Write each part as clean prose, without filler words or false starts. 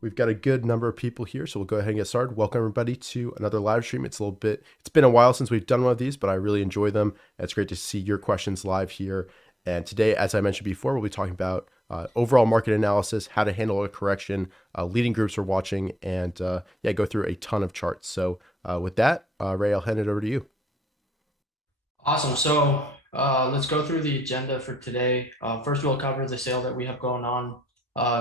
We've got a good number of people here, so we'll go ahead and get started. Welcome everybody to another live stream. It's been a while since we've done one of these, but I really enjoy them. It's great to see your questions live here. And today, as I mentioned before, we'll be talking about overall market analysis, how to handle a correction, leading groups we're watching, and go through a ton of charts. So with that, Ray, I'll hand it over to you. Awesome. So let's go through the agenda for today. First, we'll cover the sale that we have going on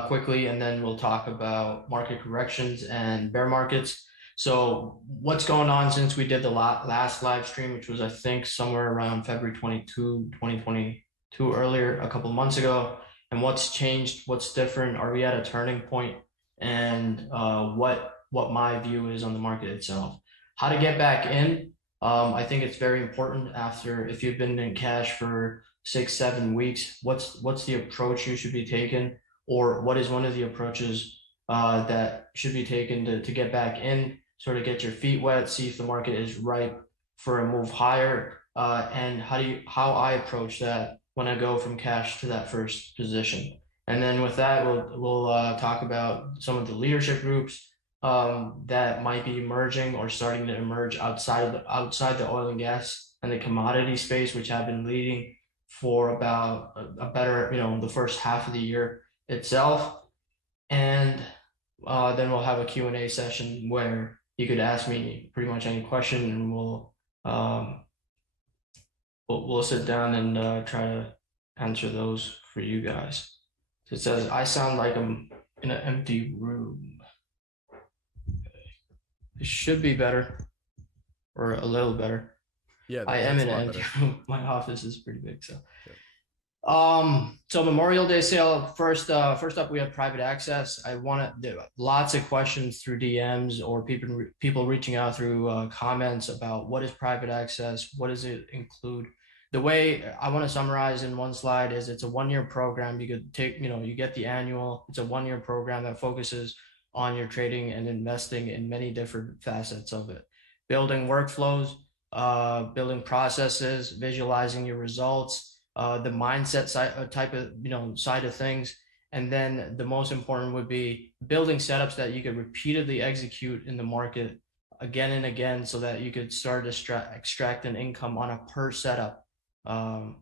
quickly, and then we'll talk about market corrections and bear markets. So what's going on since we did the last live stream, which was, I think, somewhere around February 22, 2022, earlier, a couple months ago, and what's changed, what's different? Are we at a turning point? And what my view is on the market itself. How to get back in. I think it's very important after, if you've been in cash for 6-7 weeks, what's the approach you should be taking, or what is one of the approaches that should be taken to get back in, sort of get your feet wet, see if the market is ripe for a move higher, and how I approach that when I go from cash to that first position. And then with that, we'll talk about some of the leadership groups that might be emerging or starting to emerge outside the oil and gas and the commodity space, which have been leading for about a better, the first half of the year itself. And then we'll have a Q&A session where you could ask me pretty much any question, and we'll sit down and try to answer those for you guys. So it says, I sound like I'm in an empty room. It should be better, or a little better. Yeah, I am that's in a lot an empty better. room. My office is pretty big, so. Yeah. So Memorial Day sale. First up, we have private access. Lots of questions through DMs or people reaching out through comments about what is private access, what does it include. The way I want to summarize in one slide is it's a 1-year program. You could take, you get the annual. It's a 1-year program that focuses on your trading and investing in many different facets of it, building workflows, building processes, visualizing your results, the mindset side of things. And then the most important would be building setups that you could repeatedly execute in the market again and again, so that you could start to extract an income on a per setup, from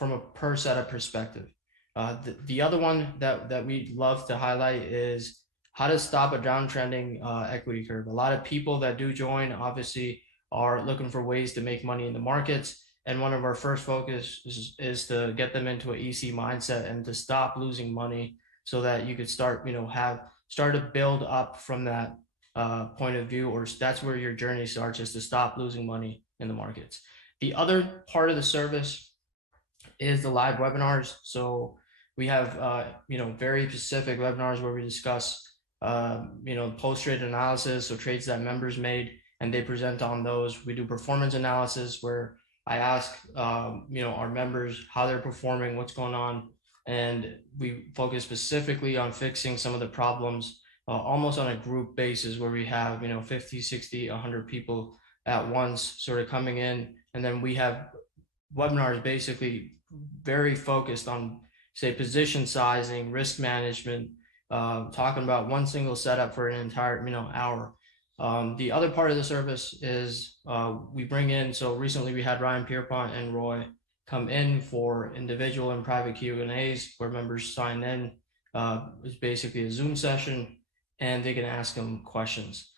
a per setup perspective. The other one that we love to highlight is how to stop a downtrending equity curve. A lot of people that do join obviously are looking for ways to make money in the markets. And one of our first focus is to get them into an EC mindset and to stop losing money, so that you could start to build up from that point of view, or that's where your journey starts, is to stop losing money in the markets. The other part of the service is the live webinars. So we have very specific webinars where we discuss post-trade analysis, so trades that members made, and they present on those. We do performance analysis, where I ask our members how they're performing, what's going on, and we focus specifically on fixing some of the problems, almost on a group basis, where we have 50, 60, 100 people at once sort of coming in. And then we have webinars basically very focused on, say, position sizing, risk management, talking about one single setup for an entire hour. The other part of the service is we bring in, so recently we had Ryan Pierpont and Roy come in for individual and private Q&As, where members sign in. It's basically a Zoom session, and they can ask them questions.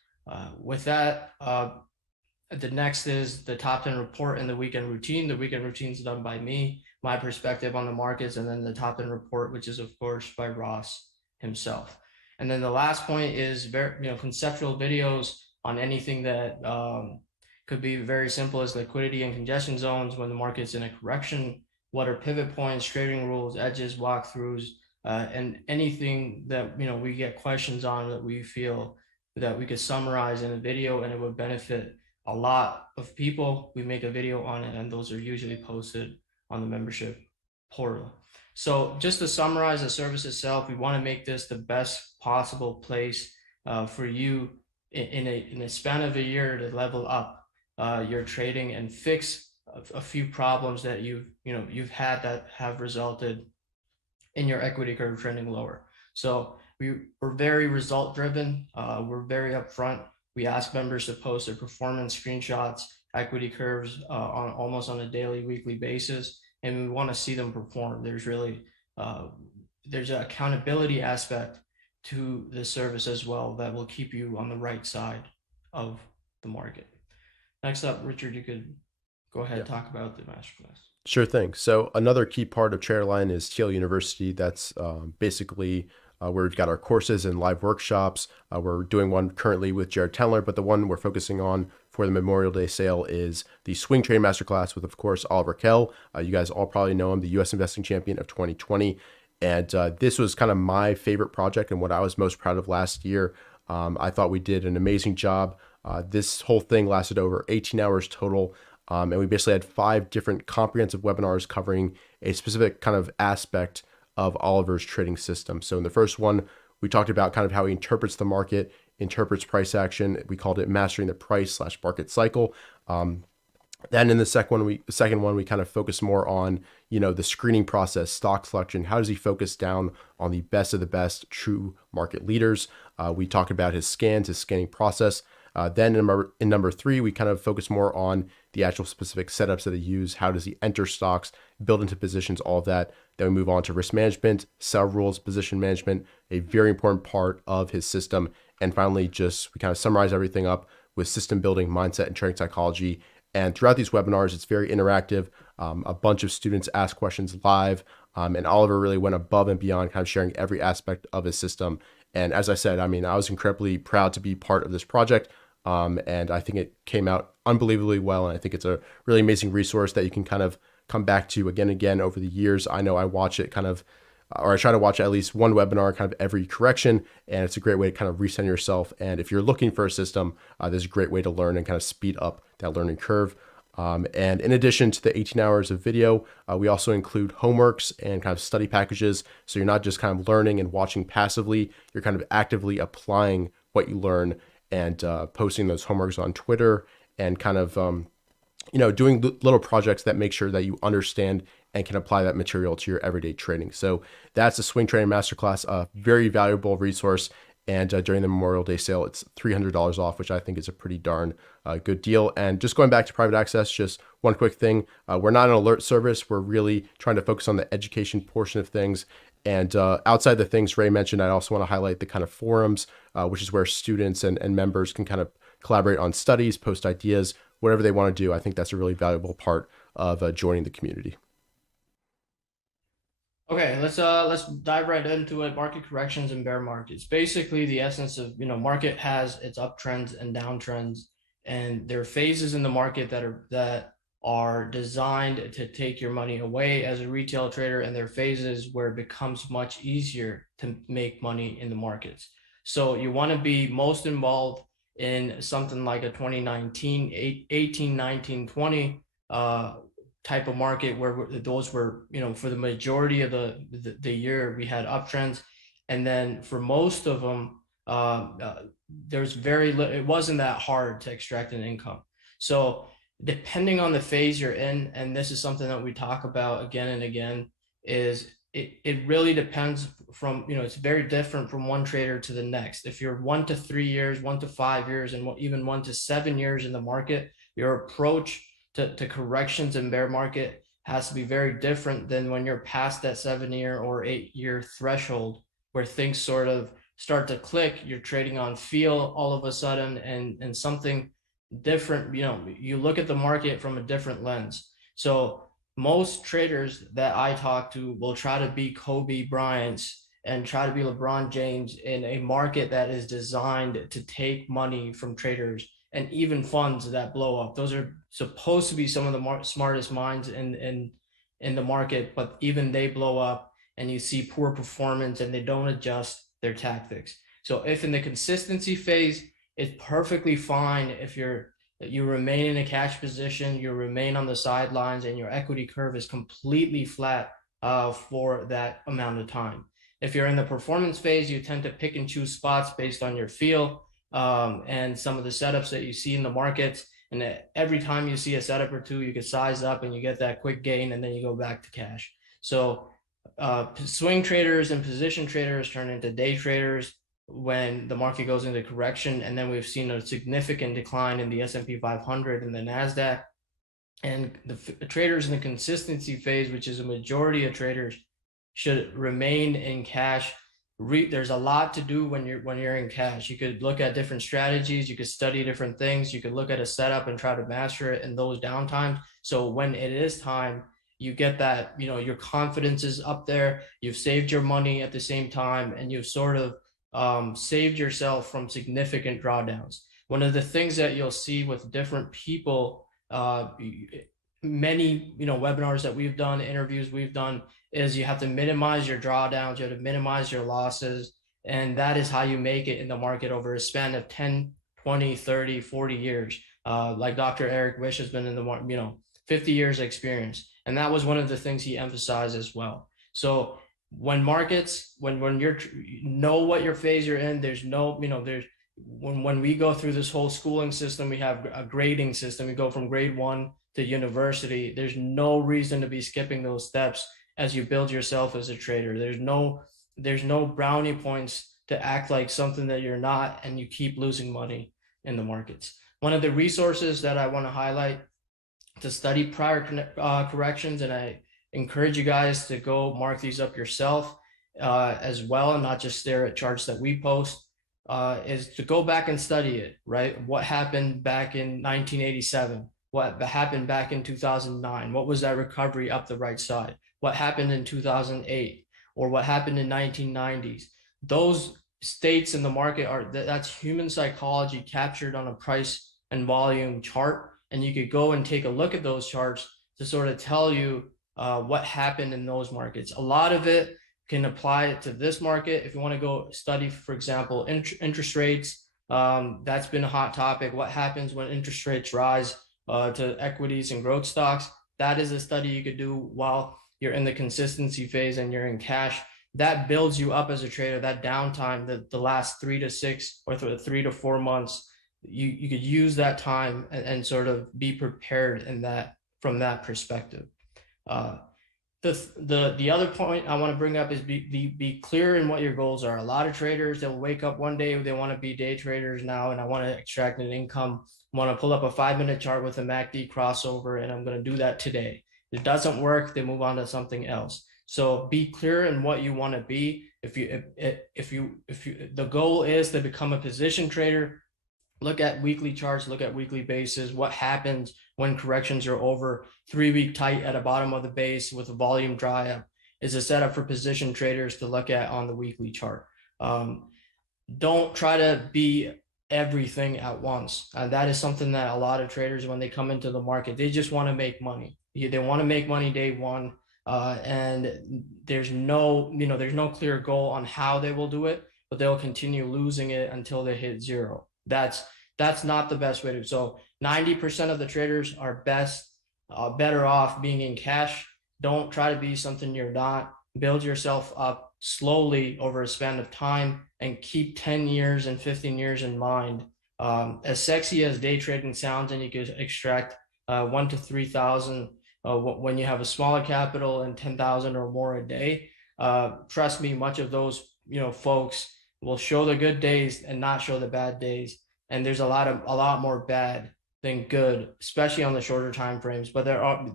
With that, the next is the top 10 report and the weekend routine. The weekend routine is done by me, my perspective on the markets, and then the top 10 report, which is of course by Ross himself. And then the last point is conceptual videos on anything that could be very simple as liquidity and congestion zones when the market's in a correction. What are pivot points, trading rules, edges, walkthroughs, and anything that we get questions on that we feel that we could summarize in a video and it would benefit a lot of people. We make a video on it, and those are usually posted on the membership portal. So just to summarize the service itself, we want to make this the best possible place for you in a span of a year to level up your trading and fix a few problems that you've had that have resulted and your equity curve trending lower. So we're very result driven. We're very upfront. We ask members to post their performance screenshots, equity curves on almost on a daily, weekly basis, and we want to see them perform. Uh, there's an accountability aspect to the service as well that will keep you on the right side of the market. Next up, Richard, you could go ahead Yeah. and talk about the masterclass. Sure thing. So another key part of TraderLion is TL University. That's basically where we've got our courses and live workshops. We're doing one currently with Jared Tendler, but the one we're focusing on for the Memorial Day sale is the Swing Trade Masterclass with, of course, Oliver Kell. You guys all probably know him, the U.S. Investing Champion of 2020. And this was kind of my favorite project and what I was most proud of last year. I thought we did an amazing job. This whole thing lasted over 18 hours total. And we basically had 5 different comprehensive webinars covering a specific kind of aspect of Oliver's trading system. So in the first one, we talked about kind of how he interprets the market, interprets price action. We called it mastering the price/market cycle. Then in the second one, we kind of focus more on, the screening process, stock selection. How does he focus down on the best of the best true market leaders? We talked about his scans, his scanning process. Then in number 3, we kind of focus more on the actual specific setups that he use. How does he enter stocks, build into positions, all of that. Then we move on to risk management, sell rules, position management, a very important part of his system. And finally, we kind of summarize everything up with system building, mindset, and trading psychology. And throughout these webinars, it's very interactive. A bunch of students ask questions live, and Oliver really went above and beyond, kind of sharing every aspect of his system. And as I said, I was incredibly proud to be part of this project. And I think it came out unbelievably well. And I think it's a really amazing resource that you can kind of come back to again and again over the years. I know I watch it or I try to watch at least one webinar kind of every correction, and it's a great way to kind of recenter yourself. And if you're looking for a system, there's a great way to learn and kind of speed up that learning curve. And in addition to the 18 hours of video, we also include homeworks and kind of study packages. So you're not just kind of learning and watching passively, you're kind of actively applying what you learn and posting those homeworks on Twitter and kind of, doing little projects that make sure that you understand and can apply that material to your everyday trading. So that's the Swing Trading Masterclass, a very valuable resource. And during the Memorial Day sale, it's $300 off, which I think is a pretty darn good deal. And just going back to private access, just one quick thing. We're not an alert service. We're really trying to focus on the education portion of things. And outside the things Ray mentioned, I also want to highlight the kind of forums, which is where students and members can kind of collaborate on studies, post ideas, whatever they want to do. I think that's a really valuable part of joining the community. Okay, let's dive right into it. Market corrections and bear markets. Basically, the essence of market has its uptrends and downtrends, and there are phases in the market that are designed to take your money away as a retail trader, and there are phases where it becomes much easier to make money in the markets. So you want to be most involved in something like a 2019, 18, 19, 20 type of market where those were, for the majority of the year, we had uptrends. And then for most of them, there's it wasn't that hard to extract an income. So depending on the phase you're in, and this is something that we talk about again and again, is it really depends from, it's very different from one trader to the next. If you're 1 to 3 years, 1 to 5 years, and even 1 to 7 years in the market, your approach to corrections in bear market has to be very different than when you're past that 7-year or 8-year threshold where things sort of start to click. You're trading on feel all of a sudden, and something different, you look at the market from a different lens. So most traders that I talk to will try to be Kobe Bryant's and try to be LeBron James in a market that is designed to take money from traders and even funds that blow up. Those are supposed to be some of the smartest minds in the market, but even they blow up, and you see poor performance, and they don't adjust their tactics. So if in the consistency phase, it's perfectly fine if you remain in a cash position, you remain on the sidelines, and your equity curve is completely flat for that amount of time. If you're in the performance phase, you tend to pick and choose spots based on your feel and some of the setups that you see in the markets. And every time you see a setup or two, you can size up and you get that quick gain, and then you go back to cash. So swing traders and position traders turn into day traders when the market goes into correction, and then we've seen a significant decline in the S&P 500 and the Nasdaq. And the traders in the consistency phase, which is a majority of traders, should remain in cash. There's a lot to do when you're in cash. You could look at different strategies, you could study different things, you could look at a setup and try to master it in those downtimes. So when it is time, you get that, your confidence is up there, you've saved your money at the same time, and you've sort of saved yourself from significant drawdowns. One of the things that you'll see with different people, many webinars that we've done, interviews we've done, is you have to minimize your drawdowns, you have to minimize your losses, and that is how you make it in the market over a span of 10, 20, 30, 40 years. Like Dr. Eric Wish has been in the market, 50 years experience, and that was one of the things he emphasized as well. So when markets, when you're know what your phase you're in, there's no, there's when we go through this whole schooling system, we have a grading system. We go from grade 1 to university. There's no reason to be skipping those steps as you build yourself as a trader. There's no brownie points to act like something that you're not, and you keep losing money in the markets. One of the resources that I want to highlight to study prior corrections, and I encourage you guys to go mark these up yourself as well, and not just stare at charts that we post, is to go back and study it, right? What happened back in 1987? What happened back in 2009? What was that recovery up the right side? What happened in 2008? Or what happened in 1990s? Those states in the market that's human psychology captured on a price and volume chart. And you could go and take a look at those charts to sort of tell you what happened in those markets. A lot of it can apply it to this market. If you want to go study, for example, interest rates, that's been a hot topic. What happens when interest rates rise to equities and growth stocks? That is a study you could do while you're in the consistency phase and you're in cash. That builds you up as a trader. That downtime, the last 3 to 6 or 3 to 4 months, you could use that time and sort of be prepared in that from that perspective. The other point I want to bring up is be clear in what your goals are. A lot of traders, they'll wake up one day, they want to be day traders now, and I want to extract an income. I want to pull up a 5-minute chart with a MACD crossover, and I'm going to do that today. If it doesn't work, they move on to something else. So be clear in what you want to be. If the goal is to become a position trader, look at weekly charts, look at weekly bases. What happens when corrections are over? 3-week tight at the bottom of the base with a volume dry up is a setup for position traders to look at on the weekly chart. Don't try to be everything at once. That is something that a lot of traders, when they come into the market, they just want to make money. They want to make money day one, and there's no clear goal on how they will do it, but they'll continue losing it until they hit zero. That's not the best way to. So 90% of the traders are better off being in cash. Don't try to be something you're not. Build yourself up slowly over a span of time, and keep 10 years and 15 years in mind. As sexy as day trading sounds, and you could extract 1 to 3,000 when you have a smaller capital and 10,000 or more a day. Trust me, much of those folks will show the good days and not show the bad days. And there's a lot more bad than good, especially on the shorter time frames. But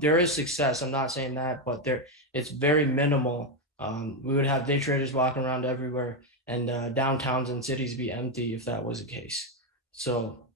there is success. I'm not saying that, but it's very minimal. We would have day traders walking around everywhere, and downtowns and cities be empty if that was the case. So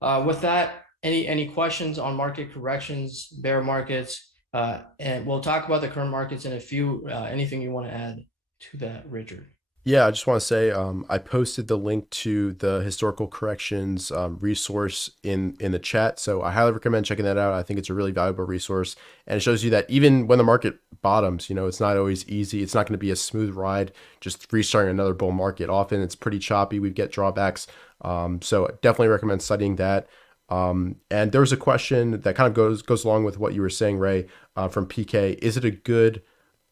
with that, any questions on market corrections, bear markets, and we'll talk about the current markets in a few. Anything you want to add to that, Richard? Yeah, I just want to say I posted the link to the historical corrections resource in the chat. So I highly recommend checking that out. I think it's a really valuable resource, and it shows you that even when the market bottoms, it's not always easy. It's not going to be a smooth ride just restarting another bull market. Often it's pretty choppy. We get drawbacks. So definitely recommend studying that. And there was a question that kind of goes along with what you were saying, Ray, from PK. Is it a good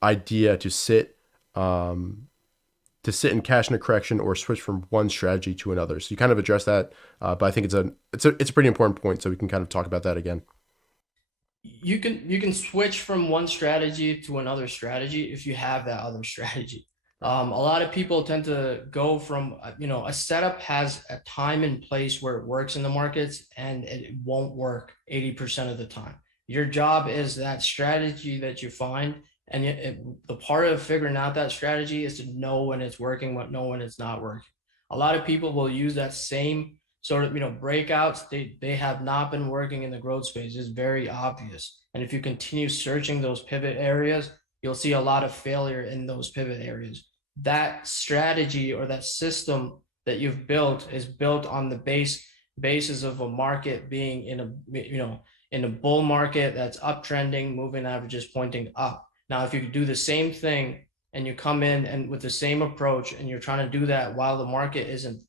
idea to sit in cash in a correction, or switch from one strategy to another? So you kind of addressed that, but I think it's a pretty important point. So we can kind of talk about that again. You can switch from one strategy to another strategy if you have that other strategy. Right. A lot of people tend to go from a setup has a time and place where it works in the markets, and it won't work 80% of the time. Your job is that strategy that you find, and the part of figuring out that strategy is to know when it's working, know when it's not working. A lot of people will use that same sort of breakouts. They have not been working in the growth space. It's very obvious, and if you continue searching those pivot areas, you'll see a lot of failure in those pivot areas. That strategy or that system that you've built is built on the basis of a market being in a in a bull market that's uptrending, moving averages pointing up. Now if you do the same thing and you come in and with the same approach and you're trying to do that while the market isn't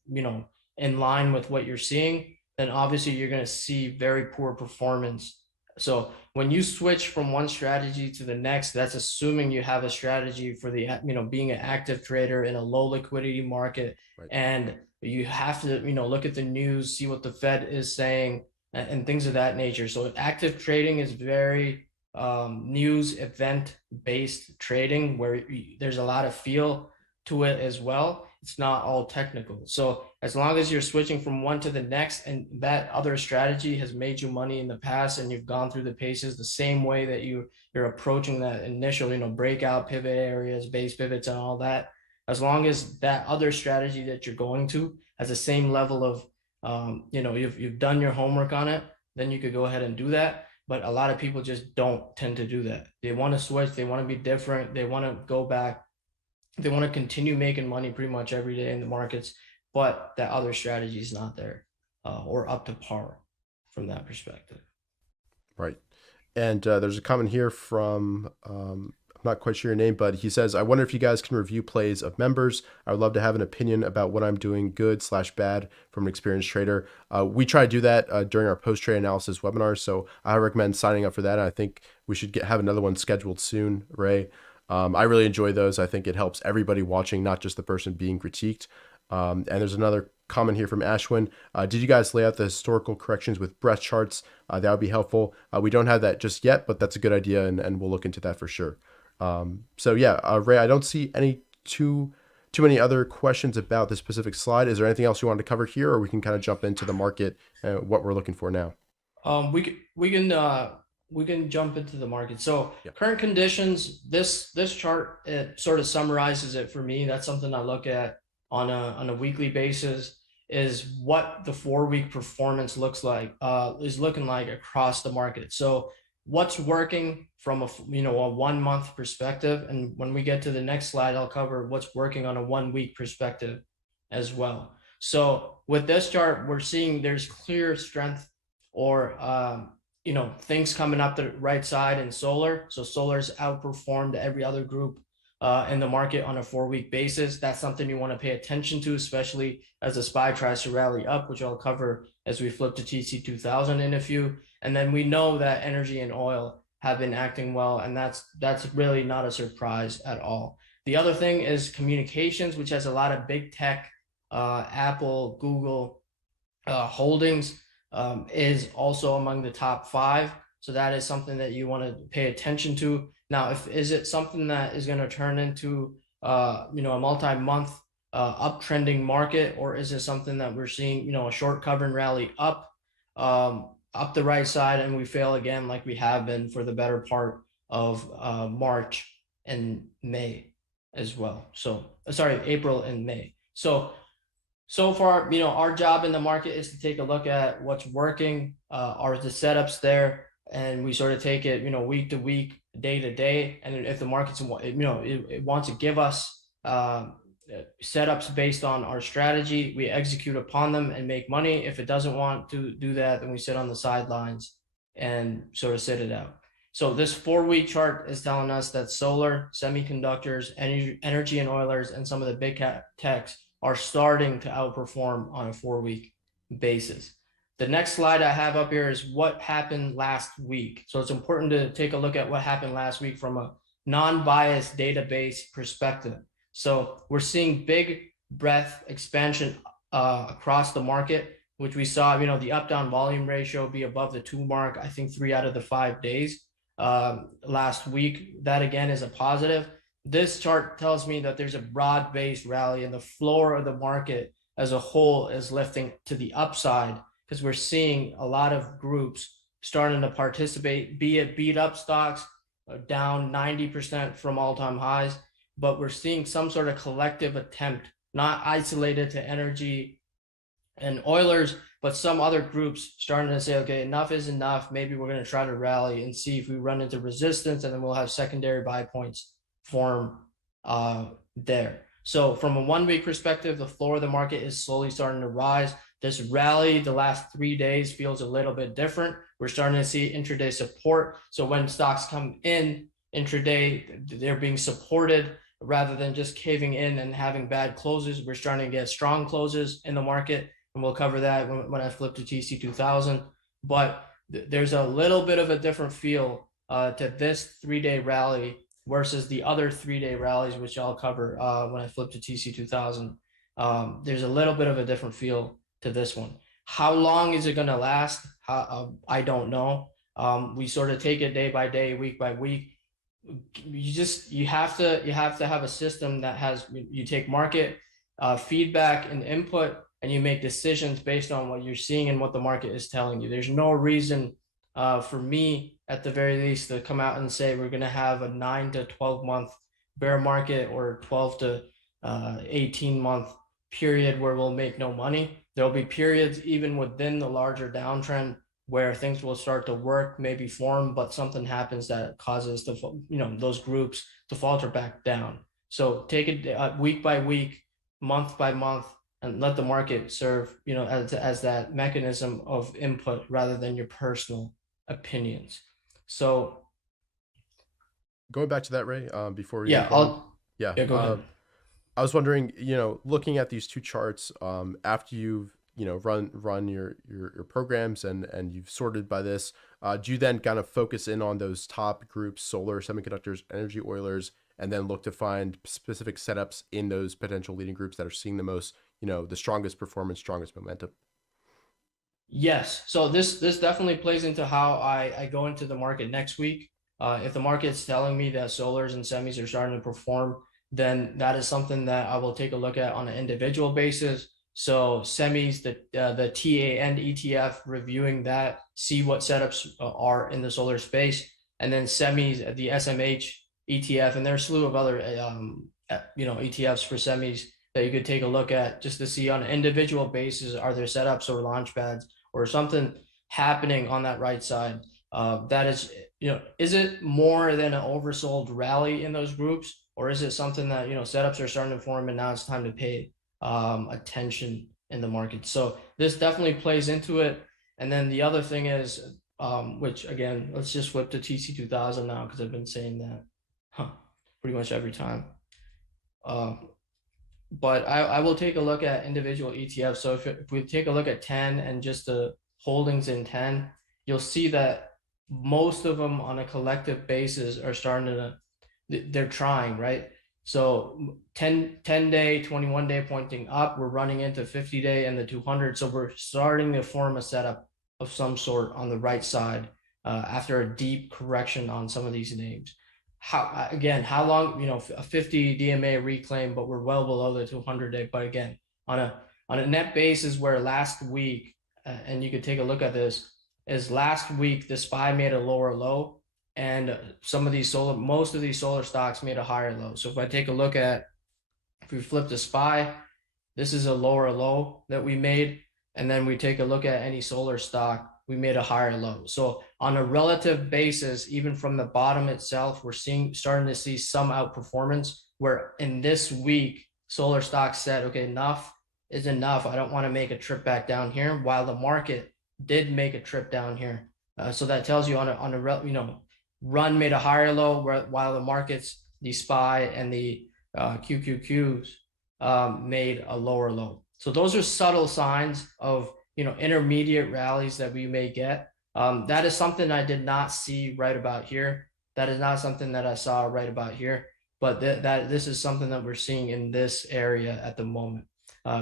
in line with what you're seeing, then obviously you're going to see very poor performance. So when you switch from one strategy to the next, that's assuming you have a strategy for the being an active trader in a low liquidity market, Right. and you have to look at the news, see what the Fed is saying, and things of that nature. So active trading is very news event based trading where there's a lot of feel to it as well. It's not all technical. So as long as you're switching from one to the next and that other strategy has made you money in the past and you've gone through the paces the same way that you're approaching that initial, breakout pivot areas, base pivots and all that, as long as that other strategy that you're going to has the same level of, you've done your homework on it, then you could go ahead and do that. But a lot of people just don't tend to do that. They want to switch. They want to be different. They want to go back. They want to continue making money pretty much every day in the markets, but that other strategy is not there or up to par from that perspective. Right. And there's a comment here from, I'm not quite sure your name, but he says, I wonder if you guys can review plays of members. I would love to have an opinion about what I'm doing good/bad from an experienced trader. We try to do that during our post-trade analysis webinars, so I recommend signing up for that. And I think we should have another one scheduled soon, Ray. I really enjoy those. I think it helps everybody watching, not just the person being critiqued. And there's another comment here from Ashwin. Did you guys lay out the historical corrections with breadth charts? That would be helpful. We don't have that just yet, but that's a good idea, and we'll look into that for sure. So yeah, Ray, I don't see any too many other questions about this specific slide. Is there anything else you wanted to cover here, or we can kind of jump into the market and what we're looking for now? We can jump into the market. So Yeah. current conditions, this chart, it sort of summarizes it for me. That's something I look at on a weekly basis, is what the 4 week performance is looking like across the market. So what's working from a 1 month perspective, and when we get to the next slide, I'll cover what's working on a 1 week perspective as well. So with this chart, we're seeing there's clear strength or things coming up the right side in solar. So solar's outperformed every other group in the market on a 4 week basis. That's something you want to pay attention to, especially as the SPY tries to rally up, which I'll cover as we flip to TC2000 in a few. And then we know that energy and oil have been acting well, and that's really not a surprise at all. The other thing is communications, which has a lot of big tech, Apple, Google holdings, is also among the top 5. So that is something that you want to pay attention to. Now, is it something that is going to turn into a multi-month uptrending market, or is it something that we're seeing a short covering rally up the right side, and we fail again like we have been for the better part of March and May as well. So sorry, April and May. So far, our job in the market is to take a look at what's working, are the setups there, and we sort of take it, week to week, day to day. And if the market's, it wants to give us setups based on our strategy, we execute upon them and make money. If it doesn't want to do that, then we sit on the sidelines and sort of sit it out. So this 4 week chart is telling us that solar, semiconductors, energy and oilers, and some of the big cap techs are starting to outperform on a 4 week basis. The next slide I have up here is what happened last week. So it's important to take a look at what happened last week from a non-biased database perspective. So we're seeing big breadth expansion across the market. which we saw, the up down volume ratio be above the 2 mark, I think 3 out of the 5 days last week. That again is a positive. This chart tells me that there's a broad-based rally and the floor of the market as a whole is lifting to the upside, because we're seeing a lot of groups starting to participate, be it beat up stocks down 90% from all-time highs, but we're seeing some sort of collective attempt, not isolated to energy and Oilers, but some other groups starting to say, okay, enough is enough. Maybe we're going to try to rally and see if we run into resistance, and then we'll have secondary buy points form there. So from a 1 week perspective, the floor of the market is slowly starting to rise. This rally the last 3 days feels a little bit different. We're starting to see intraday support. So when stocks come in intraday, they're being supported rather than just caving in and having bad closes. We're starting to get strong closes in the market, and we'll cover that when I flip to TC2000. But there's a little bit of a different feel to this 3-day rally versus the other 3-day rallies, which I'll cover when I flip to TC2000. There's a little bit of a different feel to this one. How long is it going to last? I don't know. We sort of take it day by day, week by week. You have to have a system that has, you take market feedback and input, and you make decisions based on what you're seeing and what the market is telling you. There's no reason for me, at the very least, to come out and say we're going to have a 9 to 12 month bear market or 12 to 18 month period where we'll make no money. There'll be periods even within the larger downtrend where things will start to work, maybe form, but something happens that causes those groups to falter back down. So take it week by week, month by month, and let the market serve, as that mechanism of input rather than your personal opinions. So Going back to that, Ray, before we yeah, move on. Yeah. go ahead. I was wondering, looking at these two charts, after you've, run your programs and you've sorted by this, do you then kind of focus in on those top groups, solar, semiconductors, energy, oilers, and then look to find specific setups in those potential leading groups that are seeing the most, the strongest performance, strongest momentum? Yes. So this definitely plays into how I go into the market next week. If the market's telling me that solars and semis are starting to perform, then that is something that I will take a look at on an individual basis. So semis, the TAN ETF, reviewing that, see what setups are in the solar space, and then semis, the SMH ETF, and there's a slew of other ETFs for semis that you could take a look at just to see on an individual basis, are there setups or launch pads or something happening on that right side. That is, is it more than an oversold rally in those groups, or is it something that, setups are starting to form and now it's time to pay attention in the market? So this definitely plays into it. And then the other thing is, which again, let's just flip to TC2000 now, because I've been saying that pretty much every time. But I will take a look at individual ETFs. So if we take a look at 10 and just the holdings in 10, you'll see that most of them on a collective basis are starting to, they're trying, right? So 10 day, 21 day pointing up, we're running into 50 day and the 200. So we're starting to form a setup of some sort on the right side after a deep correction on some of these names. How long, a 50 DMA reclaim, but we're well below the 200 day. But again, on a net basis, where last week, and you could take a look at this, is last week the SPY made a lower low, and most of these solar stocks made a higher low. So if I take a look at, if we flip the SPY, this is a lower low that we made, and then we take a look at any solar stock, we made a higher low. So on a relative basis, even from the bottom itself, we're starting to see some outperformance, where in this week, solar stocks said, okay, enough is enough. I don't want to make a trip back down here, while the market did make a trip down here. So that tells you on a run made a higher low, while the markets, the SPY and the QQQs made a lower low. So those are subtle signs of intermediate rallies that we may get. That is something I did not see right about here. That is not something that I saw right about here, but this is something that we're seeing in this area at the moment.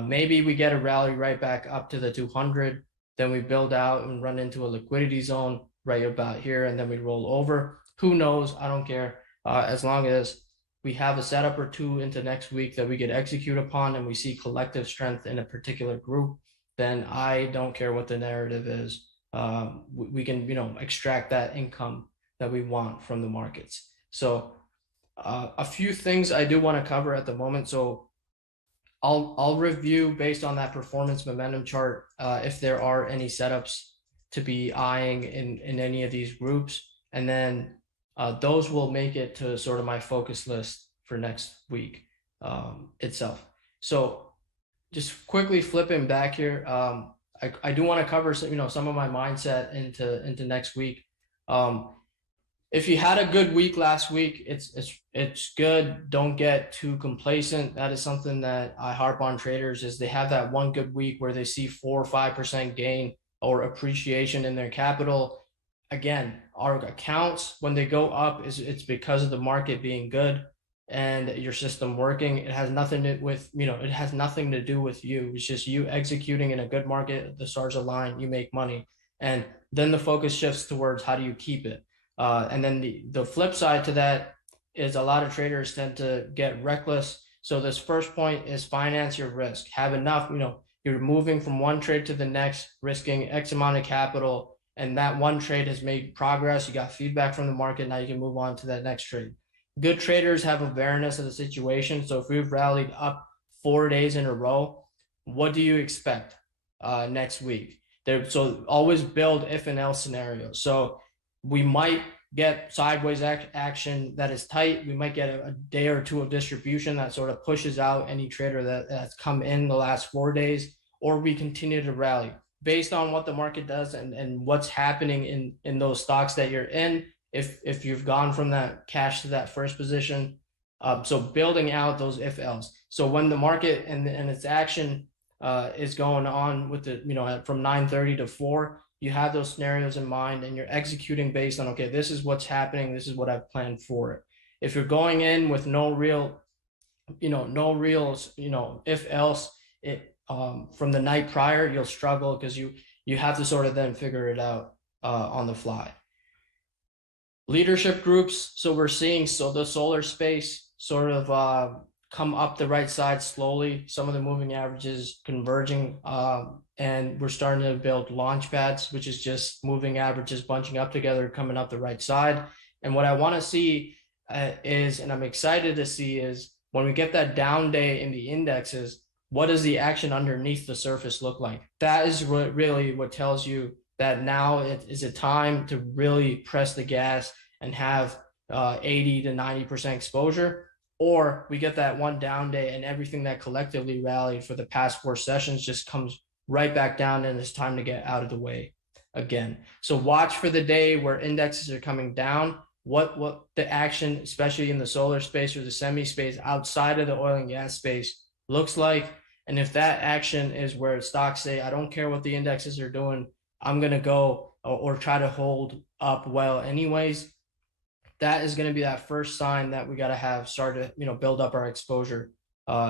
Maybe we get a rally right back up to the 200, then we build out and run into a liquidity zone right about here, and then we roll over. Who knows? I don't care. As long as we have a setup or two into next week that we could execute upon and we see collective strength in a particular group, then I don't care what the narrative is. We can, extract that income that we want from the markets. So a few things I do want to cover at the moment. So I'll review based on that performance momentum chart if there are any setups to be eyeing in any of these groups, and then those will make it to sort of my focus list for next week itself. So just quickly flipping back here, I do want to cover some of my mindset into next week. If you had a good week last week, it's good. Don't get too complacent. That is something that I harp on traders, is they have that one good week where they see 4 or 5% gain or appreciation in their capital. Again, our accounts, when they go up, it's because of the market being good and your system working. It has nothing to it has nothing to do with you. It's just you executing in a good market. The stars align, you make money, and then the focus shifts towards how do you keep it. And then the flip side to that is a lot of traders tend to get reckless. So this first point is finance your risk. Have enough, you're moving from one trade to the next, risking X amount of capital, and that one trade has made progress. You got feedback from the market. Now you can move on to that next trade. Good traders have awareness of the situation. So if we've rallied up 4 days in a row, what do you expect next week? So always build if and else scenarios. So we might get sideways action that is tight. We might get a day or two of distribution that sort of pushes out any trader that's come in the last 4 days, or we continue to rally based on what the market does and what's happening in those stocks that you're in. If you've gone from that cash to that first position, so building out those if else. So when the market and its action is going on with the from 9:30 to 4, you have those scenarios in mind and you're executing based on, okay, this is what's happening, this is what I've planned for it. If you're going in with no real if else, it from the night prior, you'll struggle because you have to sort of then figure it out on the fly. Leadership groups. So we're seeing the solar space sort of come up the right side slowly. Some of the moving averages converging, and we're starting to build launch pads, which is just moving averages bunching up together, coming up the right side. And what I want to see is, and I'm excited to see, is when we get that down day in the indexes, what does the action underneath the surface look like? That is what tells you that now it is a time to really press the gas and have 80 to 90% exposure. Or we get that one down day and everything that collectively rallied for the past 4 sessions just comes right back down, and it's time to get out of the way again. So watch for the day where indexes are coming down, what the action, especially in the solar space or the semi space outside of the oil and gas space, looks like. And if that action is where stocks say, I don't care what the indexes are doing, I'm going to go or try to hold up well anyways, that is going to be that first sign that we got to have started to build up our exposure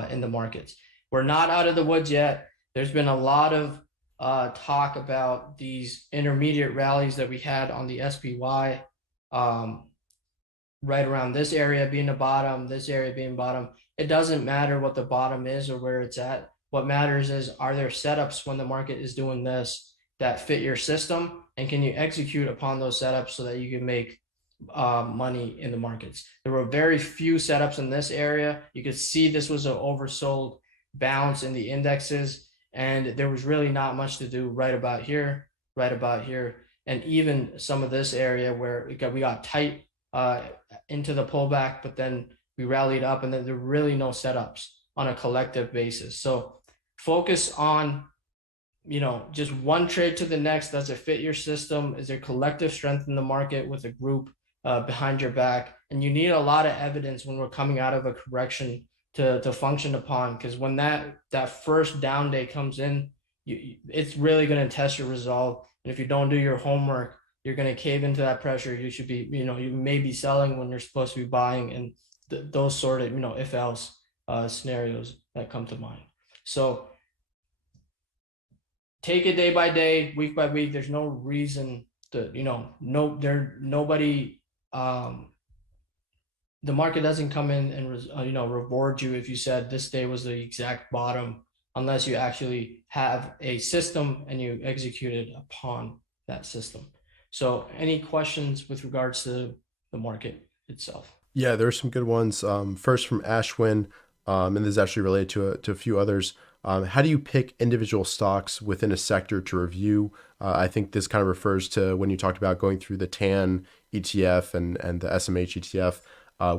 in the markets. We're not out of the woods yet. There's been a lot of talk about these intermediate rallies that we had on the SPY, right around this area being the bottom, this area being bottom. It doesn't matter what the bottom is or where it's at. What matters is, are there setups when the market is doing this that fit your system, and can you execute upon those setups so that you can make money in the markets? There were very few setups in this area. You could see this was an oversold bounce in the indexes, and there was really not much to do right about here, and even some of this area where we got tight into the pullback, but then we rallied up, and then there were really no setups on a collective basis. So focus on just one trade to the next. Does it fit your system? Is there collective strength in the market with a group behind your back? And you need a lot of evidence when we're coming out of a correction to function upon, because when that first down day comes in, it's really going to test your resolve. And if you don't do your homework, you're going to cave into that pressure. You should be, you may be selling when you're supposed to be buying, and those sort of, if else scenarios that come to mind. So take it day by day, week by week. There's no reason to, nobody, um, the market doesn't come in and reward you if you said this day was the exact bottom, unless you actually have a system and you executed upon that system. So any questions with regards to the market itself? Yeah, there are some good ones. First from Ashwin, and this is actually related to a few others. How do you pick individual stocks within a sector to review? I think this kind of refers to when you talked about going through the TAN ETF and the SMH ETF.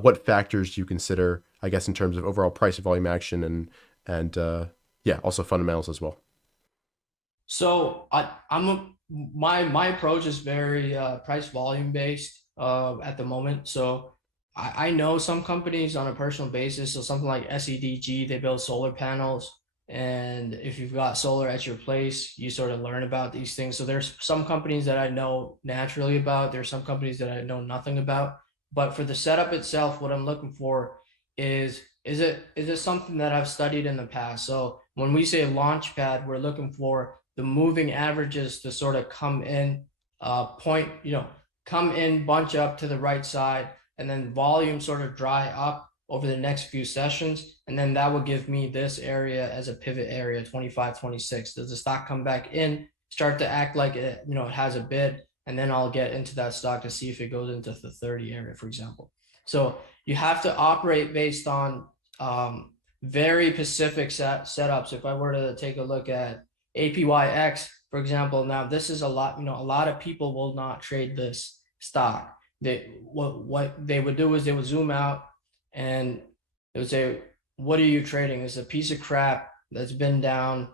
What factors do you consider, I guess, in terms of overall price and volume action and yeah, also fundamentals as well? So my approach is very price volume based at the moment. So I know some companies on a personal basis. So something like SEDG, they build solar panels, and if you've got solar at your place, you sort of learn about these things. So there's some companies that I know naturally about. There's some companies that I know nothing about. But for the setup itself, what I'm looking for is it something that I've studied in the past? So when we say launch pad, we're looking for the moving averages to sort of come in, point, come in, bunch up to the right side, and then volume sort of dry up over the next few sessions. And then that will give me this area as a pivot area, 25, 26. Does the stock come back in, start to act like it has a bid? And then I'll get into that stock to see if it goes into the 30 area, for example. So you have to operate based on very specific setups. If I were to take a look at APYX, for example, now this is a lot of people will not trade this stock. What they would do is they would zoom out and they would say, what are you trading? It's a piece of crap that's been down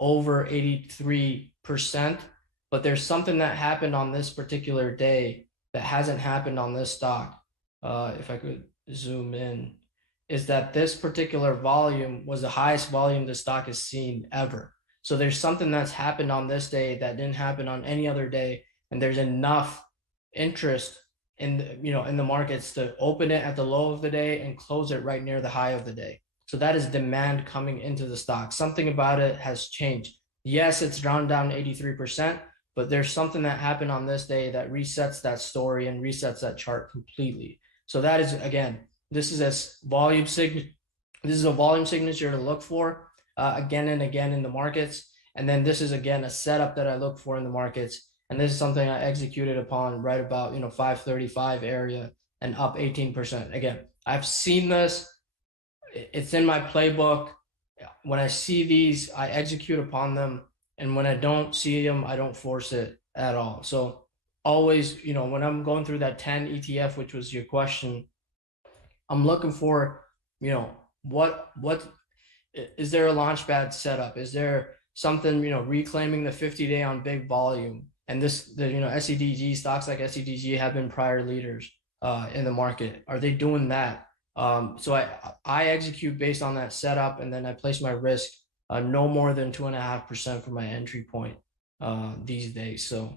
over 83%, but there's something that happened on this particular day that hasn't happened on this stock. If I could zoom in, is that this particular volume was the highest volume the stock has seen ever. So there's something that's happened on this day that didn't happen on any other day, and there's enough interest in the markets to open it at the low of the day and close it right near the high of the day. So that is demand coming into the stock. Something about it has changed. Yes, it's drawn down 83%, but there's something that happened on this day that resets that story and resets that chart completely. So that is, again, this is a volume signature. This is a volume signature to look for again and again in the markets. And then this is again a setup that I look for in the markets. And this is something I executed upon right about 535 area and up 18%. Again, I've seen this. It's in my playbook. When I see these, I execute upon them. And when I don't see them, I don't force it at all. So always, when I'm going through that 10 ETF, which was your question, I'm looking for, what is there a launchpad setup? Is there something, reclaiming the 50-day on big volume? And SEDG stocks like SEDG have been prior leaders in the market. Are they doing that? So I execute based on that setup, and then I place my risk no more than 2.5% for my entry point these days. So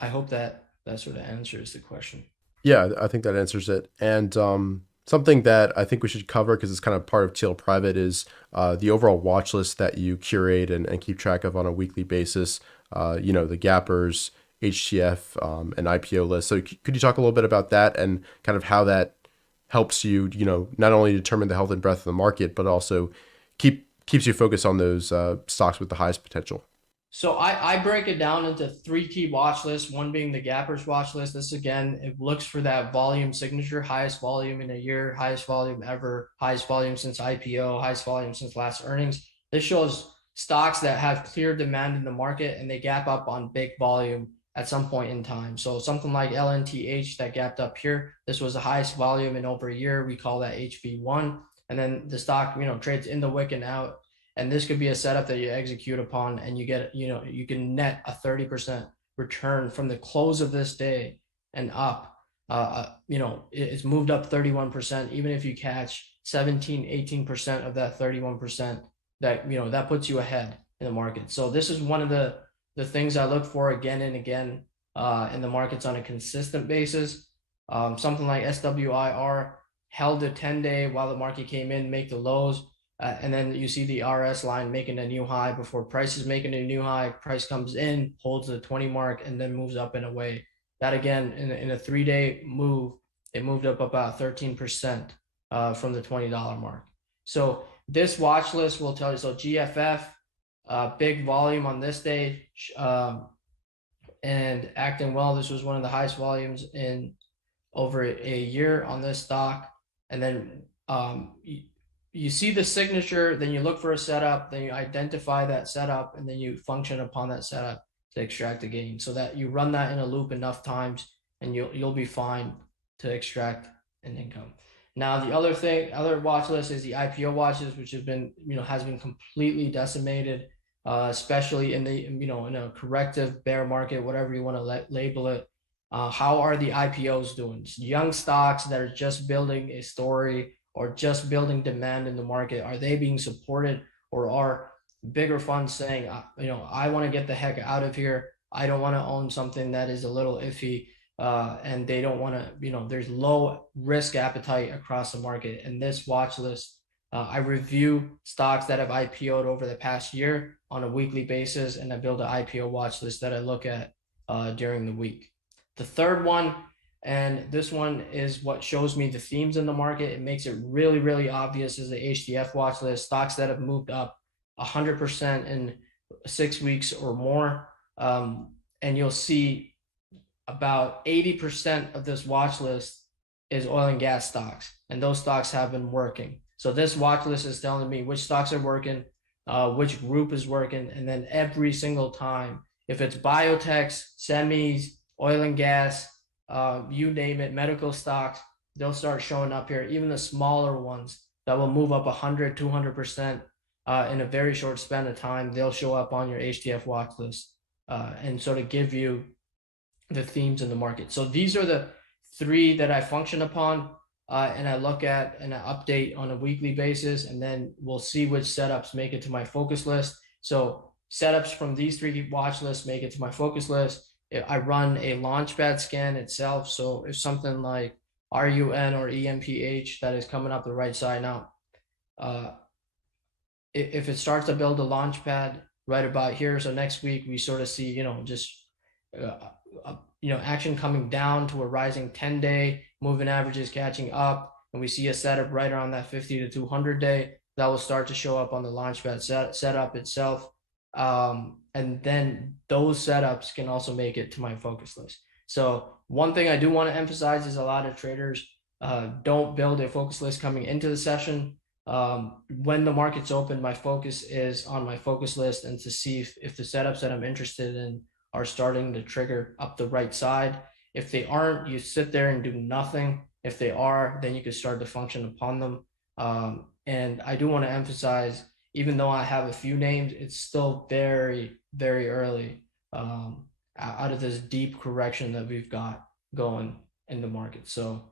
I hope that sort of answers the question. Yeah, I think that answers it. And something that I think we should cover because it's kind of part of TL Private is the overall watch list that you curate and keep track of on a weekly basis. The gappers, HTF, and IPO list. So could you talk a little bit about that and kind of how that helps you, not only determine the health and breadth of the market, but also keeps you focused on those stocks with the highest potential? So I break it down into three key watch lists, one being the gappers watch list. This again, it looks for that volume signature, highest volume in a year, highest volume ever, highest volume since IPO, highest volume since last earnings. This shows stocks that have clear demand in the market and they gap up on big volume at some point in time. So something like LNTH that gapped up here, this was the highest volume in over a year. We call that HV1. And then the stock, trades in the wick and out. And this could be a setup that you execute upon and you get, you can net a 30% return from the close of this day and up. It's moved up 31%. Even if you catch 17, 18% of that 31%, that puts you ahead in the market. So this is one of the things I look for again and again in the markets on a consistent basis. Something like SWIR held a 10-day while the market came in, make the lows. and then you see the RS line making a new high before price is making a new high. Price comes in, holds the 20 mark, and then moves up and away. That again, in a 3-day move, it moved up about 13% from the $20 mark. So this watch list will tell you. So GFF, big volume on this day, and acting well. This was one of the highest volumes in over a year on this stock. And then you see the signature, then you look for a setup, then you identify that setup, and then you function upon that setup to extract a gain, so that you run that in a loop enough times and you'll be fine to extract an income. Now the other watch list is the IPO watches, which have been has been completely decimated, especially in the in a corrective bear market, whatever you want to label it. How are the IPOs doing? Young stocks that are just building a story or just building demand in the market, are they being supported, or are bigger funds saying, I want to get the heck out of here. I don't want to own something that is a little iffy, and they don't want to, there's low risk appetite across the market. And this watch list, I review stocks that have IPO'd over the past year on a weekly basis, and I build an IPO watch list that I look at during the week. The third one, and this one is what shows me the themes in the market. It makes it really, really obvious, is the HDF watch list, stocks that have moved up 100% in 6 weeks or more. And you'll see about 80% of this watch list is oil and gas stocks, and those stocks have been working. So this watch list is telling me which stocks are working, which group is working, and then every single time, if it's biotechs, semis, oil and gas, you name it, medical stocks, they'll start showing up here. Even the smaller ones that will move up 100, 200% in a very short span of time, they'll show up on your HDF watch list and sort of give you the themes in the market. So these are the 3 that I function upon, and I look at and I update on a weekly basis, and then we'll see which setups make it to my focus list. So setups from these 3 watch lists make it to my focus list. I run a launchpad scan itself. So if something like RUN or EMPH that is coming up the right side now, if it starts to build a launchpad right about here, so next week we sort of see, just action coming down to a rising 10-day, moving averages catching up, and we see a setup right around that 50 to 200 day, that will start to show up on the launchpad setup itself. And then those setups can also make it to my focus list. So one thing I do want to emphasize is a lot of traders don't build a focus list coming into the session. When the market's open, my focus is on my focus list and to see if the setups that I'm interested in are starting to trigger up the right side. If they aren't, you sit there and do nothing. If they are, then you can start to function upon them. And I do want to emphasize, even though I have a few names, it's still very, very early out of this deep correction that we've got going in the market. So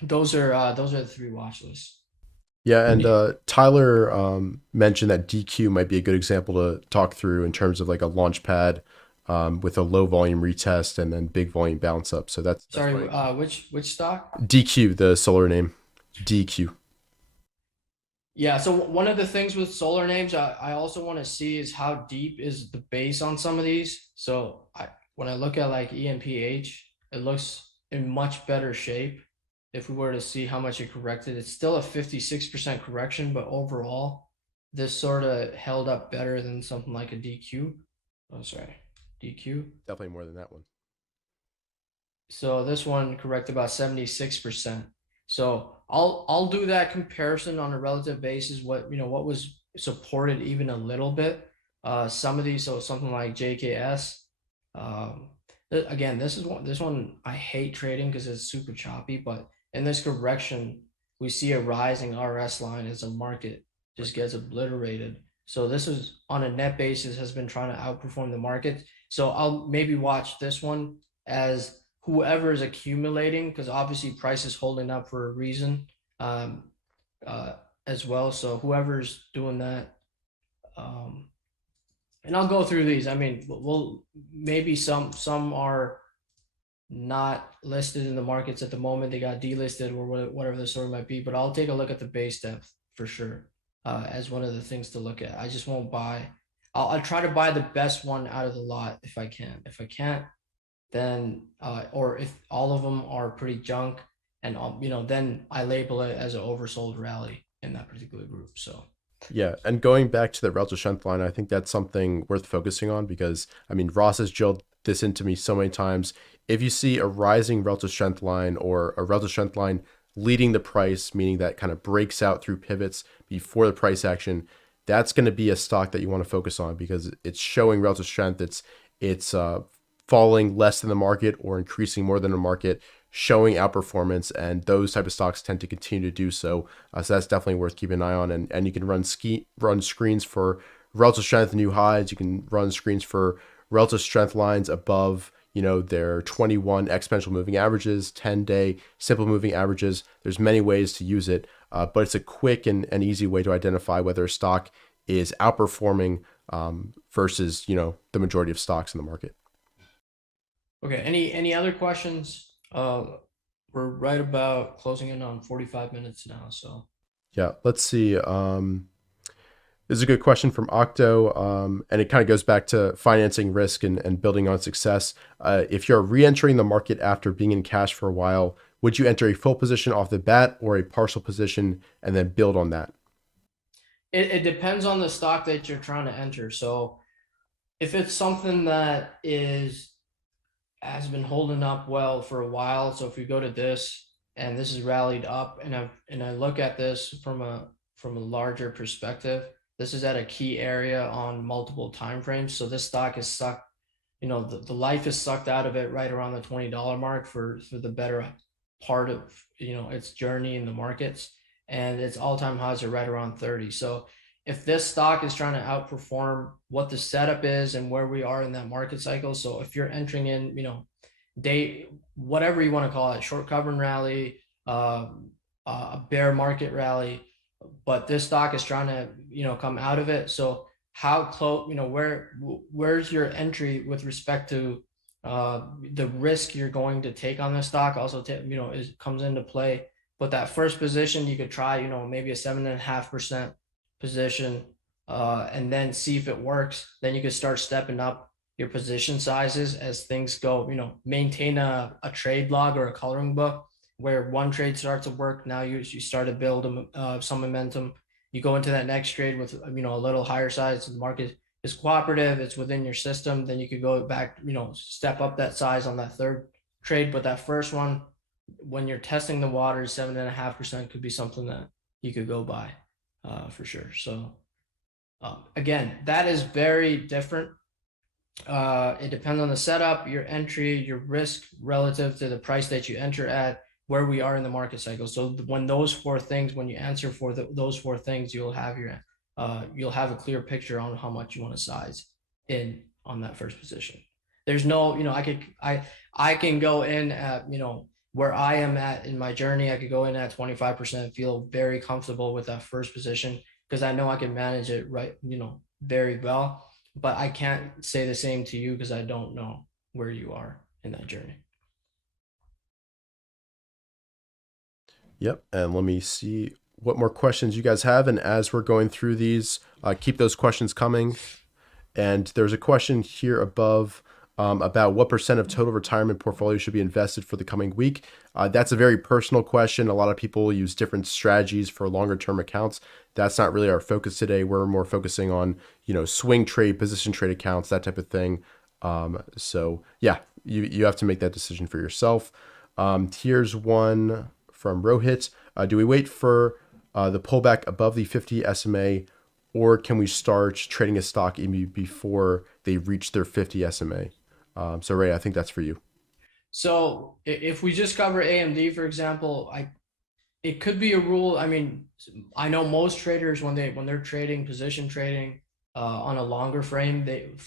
those are the 3 watch lists. Yeah, and Tyler mentioned that DQ might be a good example to talk through in terms of like a launch pad with a low volume retest and then big volume bounce up. So that's sorry, which stock? DQ, the solar name, DQ. Yeah, so one of the things with solar names I also want to see is how deep is the base on some of these. So when I look at like EMPH, it looks in much better shape. If we were to see how much it corrected, it's still a 56% correction, but overall, this sort of held up better than something like a DQ. Oh, sorry, DQ. Definitely more than that one. So this one corrected about 76%. So I'll do that comparison on a relative basis. What was supported even a little bit. Some of these, so something like JKS. Again, this one I hate trading because it's super choppy. But in this correction, we see a rising RS line as the market just gets obliterated. So this is on a net basis has been trying to outperform the market. So I'll maybe watch this one as whoever is accumulating, because obviously price is holding up for a reason as well. So whoever's doing that, and I'll go through these. I mean, we'll maybe some are not listed in the markets at the moment. They got delisted or whatever the story might be, but I'll take a look at the base depth for sure, as one of the things to look at. I just won't buy. I'll try to buy the best one out of the lot if I can. If I can't, then or if all of them are pretty junk, and then I label it as an oversold rally in that particular group. So Yeah, and going back to the relative strength line, I think that's something worth focusing on because I mean Ross has drilled this into me so many times. If you see a rising relative strength line or a relative strength line leading the price, meaning that kind of breaks out through pivots before the price action, that's going to be a stock that you want to focus on because it's showing relative strength. It's falling less than the market or increasing more than the market, showing outperformance, and those type of stocks tend to continue to do so. So that's definitely worth keeping an eye on. And you can run screens for relative strength new highs. You can run screens for relative strength lines above their 21 exponential moving averages, 10-day simple moving averages. There's many ways to use it, but it's a quick and easy way to identify whether a stock is outperforming versus the majority of stocks in the market. okay, any other questions? We're right about closing in on 45 minutes now. So Yeah, let's see. This is a good question from Octo, and it kind of goes back to financing risk and building on success. If you're re-entering the market after being in cash for a while, would you enter a full position off the bat or a partial position and then build on that? it depends on the stock that you're trying to enter. So if it's something that has been holding up well for a while, so if we go to this and this is rallied up, and I look at this from a larger perspective, this is at a key area on multiple time frames. So this stock is sucked, the life is sucked out of it right around the $20 mark for the better part of its journey in the markets, and its all-time highs are right around 30. So if this stock is trying to outperform what the setup is and where we are in that market cycle, so if you're entering in, day, whatever you want to call it, short covering rally, a bear market rally, but this stock is trying to come out of it. So how close, where's your entry with respect to the risk you're going to take on this stock also comes into play. But that first position you could try maybe a 7.5% position, and then see if it works. Then you could start stepping up your position sizes as things go. Maintain a trade log or a coloring book where one trade starts to work. Now you start to build some momentum. You go into that next trade with a little higher size. The market is cooperative, it's within your system. Then you could go back, step up that size on that third trade. But that first one, when you're testing the waters, 7.5% could be something that you could go buy for sure. So again, that is very different. It depends on the setup, your entry, your risk relative to the price that you enter at, where we are in the market cycle. So when you answer for those four things, you'll have a clear picture on how much you want to size in on that first position. There's no, I can go in at, where I am at in my journey. I could go in at 25%, feel very comfortable with that first position because I know I can manage it right, very well. But I can't say the same to you because I don't know where you are in that journey. Yep. And let me see what more questions you guys have. And as we're going through these, keep those questions coming. And there's a question here above about what percent of total retirement portfolio should be invested for the coming week. That's a very personal question. A lot of people use different strategies for longer term accounts. That's not really our focus today. We're more focusing on, swing trade, position trade accounts, that type of thing. So yeah, you have to make that decision for yourself. Here's one from Rohit. Do we wait for the pullback above the 50 SMA, or can we start trading a stock before they reach their 50 SMA? So Ray, I think that's for you. So if we just cover AMD, for example, it could be a rule. I mean, I know most traders when they're trading, position trading on a longer frame,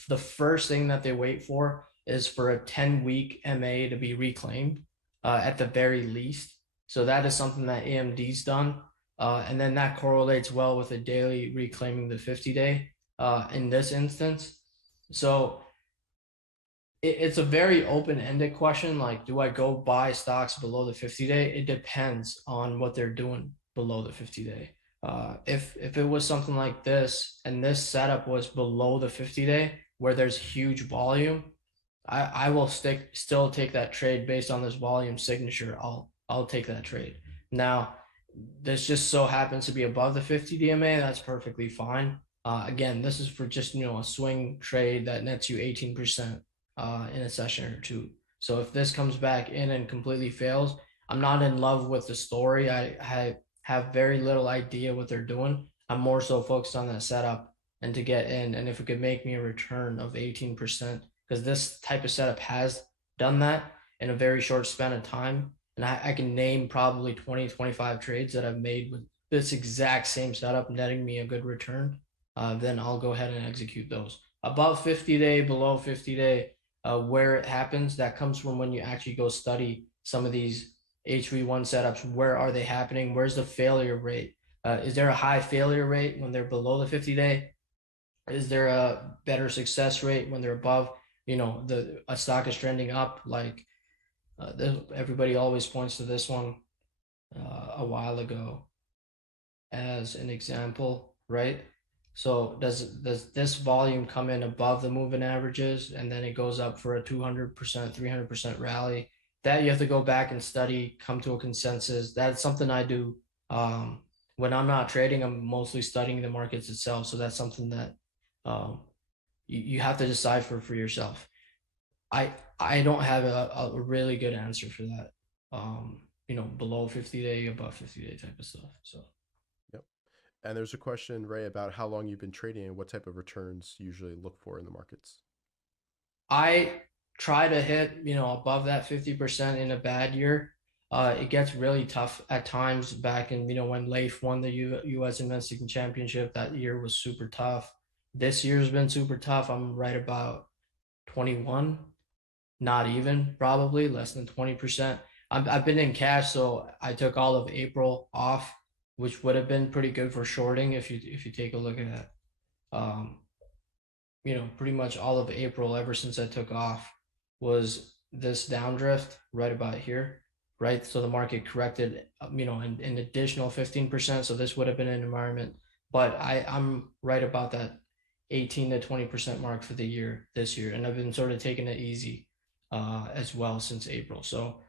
the first thing that they wait for is for a 10-week MA to be reclaimed at the very least. So that is something that AMD's done. And then that correlates well with a daily reclaiming the 50-day in this instance. So it's a very open-ended question. Like, do I go buy stocks below the 50-day? It depends on what they're doing below the 50-day. If it was something like this and this setup was below the 50-day where there's huge volume, I will still take that trade based on this volume signature. I'll take that trade. Now, this just so happens to be above the 50 DMA. That's perfectly fine. Again, this is for just a swing trade that nets you 18% in a session or two. So if this comes back in and completely fails, I'm not in love with the story. I have very little idea what they're doing. I'm more so focused on that setup and to get in. And if it could make me a return of 18%, because this type of setup has done that in a very short span of time. And I can name probably 20, 25 trades that I've made with this exact same setup, netting me a good return. Then I'll go ahead and execute those. Above 50 day, below 50 day, where it happens, that comes from when you actually go study some of these HV1 setups. Where are they happening? Where's the failure rate? Is there a high failure rate when they're below the 50 day? Is there a better success rate when they're above? The a stock is trending up. Like everybody always points to this one a while ago as an example, right? So does this volume come in above the moving averages and then it goes up for a 200%, 300% rally? That you have to go back and study, come to a consensus. That's something I do. When I'm not trading, I'm mostly studying the markets itself. So that's something that um, you have to decipher for yourself. I I don't have a really good answer for that. Below 50 day, above 50-day type of stuff. So Yep. And there's a question, Ray, about how long you've been trading and what type of returns you usually look for in the markets. I try to hit, above that 50% in a bad year. It gets really tough at times back in, when Leif won the US Investing Championship. That year was super tough. This year's been super tough. I'm right about 21, not even, probably less than 20%. I've been in cash, so I took all of April off, which would have been pretty good for shorting if you take a look at that. Um, pretty much all of April, ever since I took off, was this downdrift right about here, right? So the market corrected, an additional 15%. So this would have been an environment, but I'm right about that 18 to 20% mark for the year this year, and I've been sort of taking it easy as well since April. So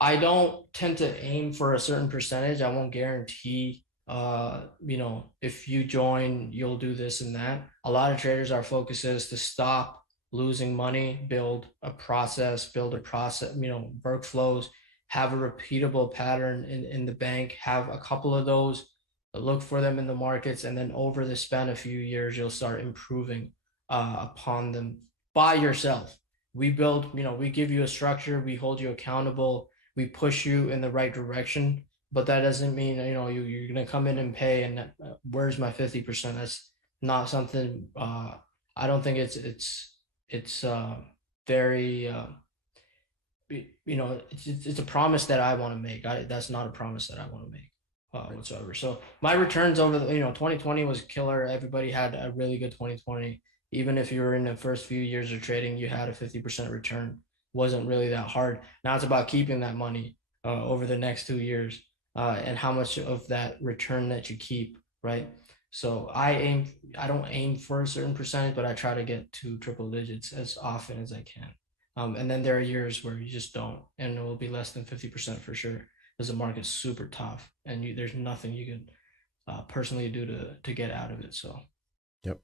I don't tend to aim for a certain percentage. I won't guarantee, if you join, you'll do this and that. A lot of traders, our focus is to stop losing money, build a process, workflows, have a repeatable pattern in the bank, have a couple of those, look for them in the markets, and then over the span of few years, you'll start improving upon them by yourself. We give you a structure, we hold you accountable, we push you in the right direction, but that doesn't mean you're gonna come in and pay and where's my 50%? That's not something. I don't think it's very it's a promise that I want to make. That's not a promise that I want to make whatsoever. So my returns over the 2020 was killer. Everybody had a really good 2020. Even if you were in the first few years of trading, you had a 50% return. Wasn't really that hard. Now it's about keeping that money over the next 2 years and how much of that return that you keep, right? So I don't aim for a certain percentage, but I try to get to triple digits as often as I can. And then there are years where you just don't, and it will be less than 50% for sure, because the market's super tough, and there's nothing you can personally do to get out of it. So, Yep.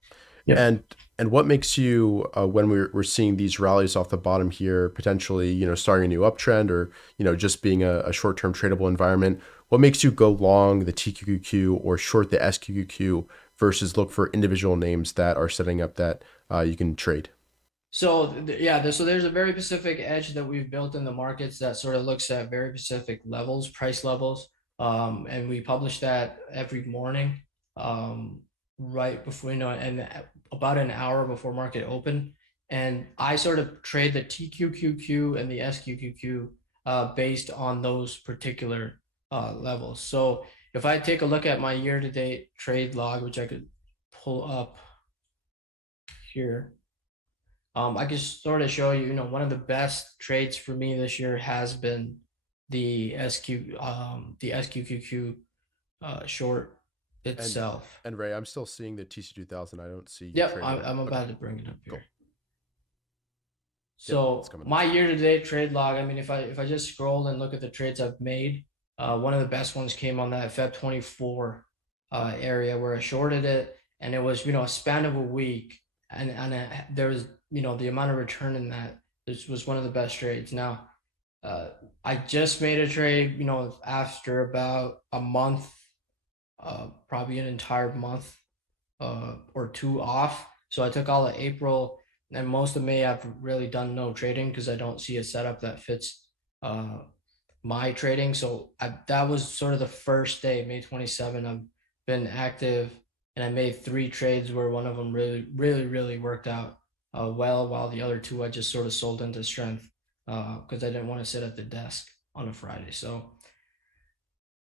yep. And what makes you when we're seeing these rallies off the bottom here, potentially starting a new uptrend or just being a short term tradable environment, what makes you go long the TQQQ or short the SQQQ versus look for individual names that are setting up that you can trade? So yeah, so there's a very specific edge that we've built in the markets that sort of looks at very specific levels, price levels, and we publish that every morning, right before and about an hour before market open. And I sort of trade the TQQQ and the SQQQ based on those particular levels. So if I take a look at my year-to-date trade log, which I could pull up here. I can sort of show you, one of the best trades for me this year has been the SQQQ short And itself. and Ray, I'm still seeing the TC2000. I don't see you Yep, trading I'm, there. I'm Okay, about to bring it up cool. here. Yep, it's So coming up. my year-to-date trade log, I mean, if I just scroll and look at the trades I've made, one of the best ones came on that Feb 24 area where I shorted it, and it was a span of a week, and there was the amount of return in that. This was one of the best trades. Now, uh, I just made a trade, after about a month, probably an entire month or two off. So I took all of April and most of May. I've really done no trading because I don't see a setup that fits uh, my trading. So that was sort of the first day, May 27. I've been active and I made three trades where one of them really, really, really worked out well, while the other two I just sort of sold into strength because I didn't want to sit at the desk on a Friday. So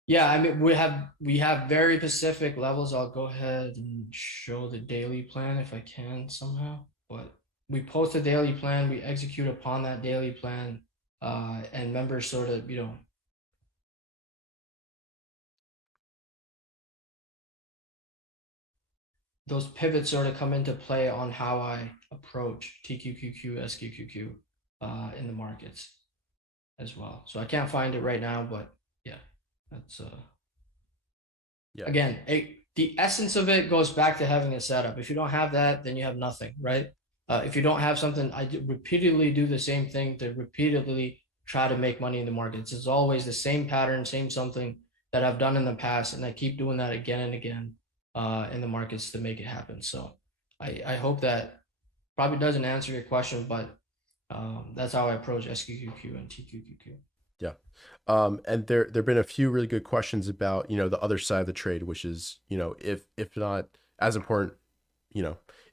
yeah, I mean we have very specific levels. I'll go ahead and show the daily plan if I can somehow. But we post a daily plan, we execute upon that daily plan, and members sort of, those pivots sort of come into play on how I approach TQQQ, SQQQ in the markets as well. So I can't find it right now, but yeah, that's Yeah, again, the essence of it goes back to having a setup. If you don't have that, then you have nothing, right? If you don't have something, repeatedly do the same thing to repeatedly try to make money in the markets. It's always the same pattern, same something that I've done in the past, and I keep doing that again and again in the markets to make it happen. So I hope that probably doesn't answer your question, but that's how I approach SQQQ and TQQQ. yeah. And there've been a few really good questions about the other side of the trade, which is if not as important,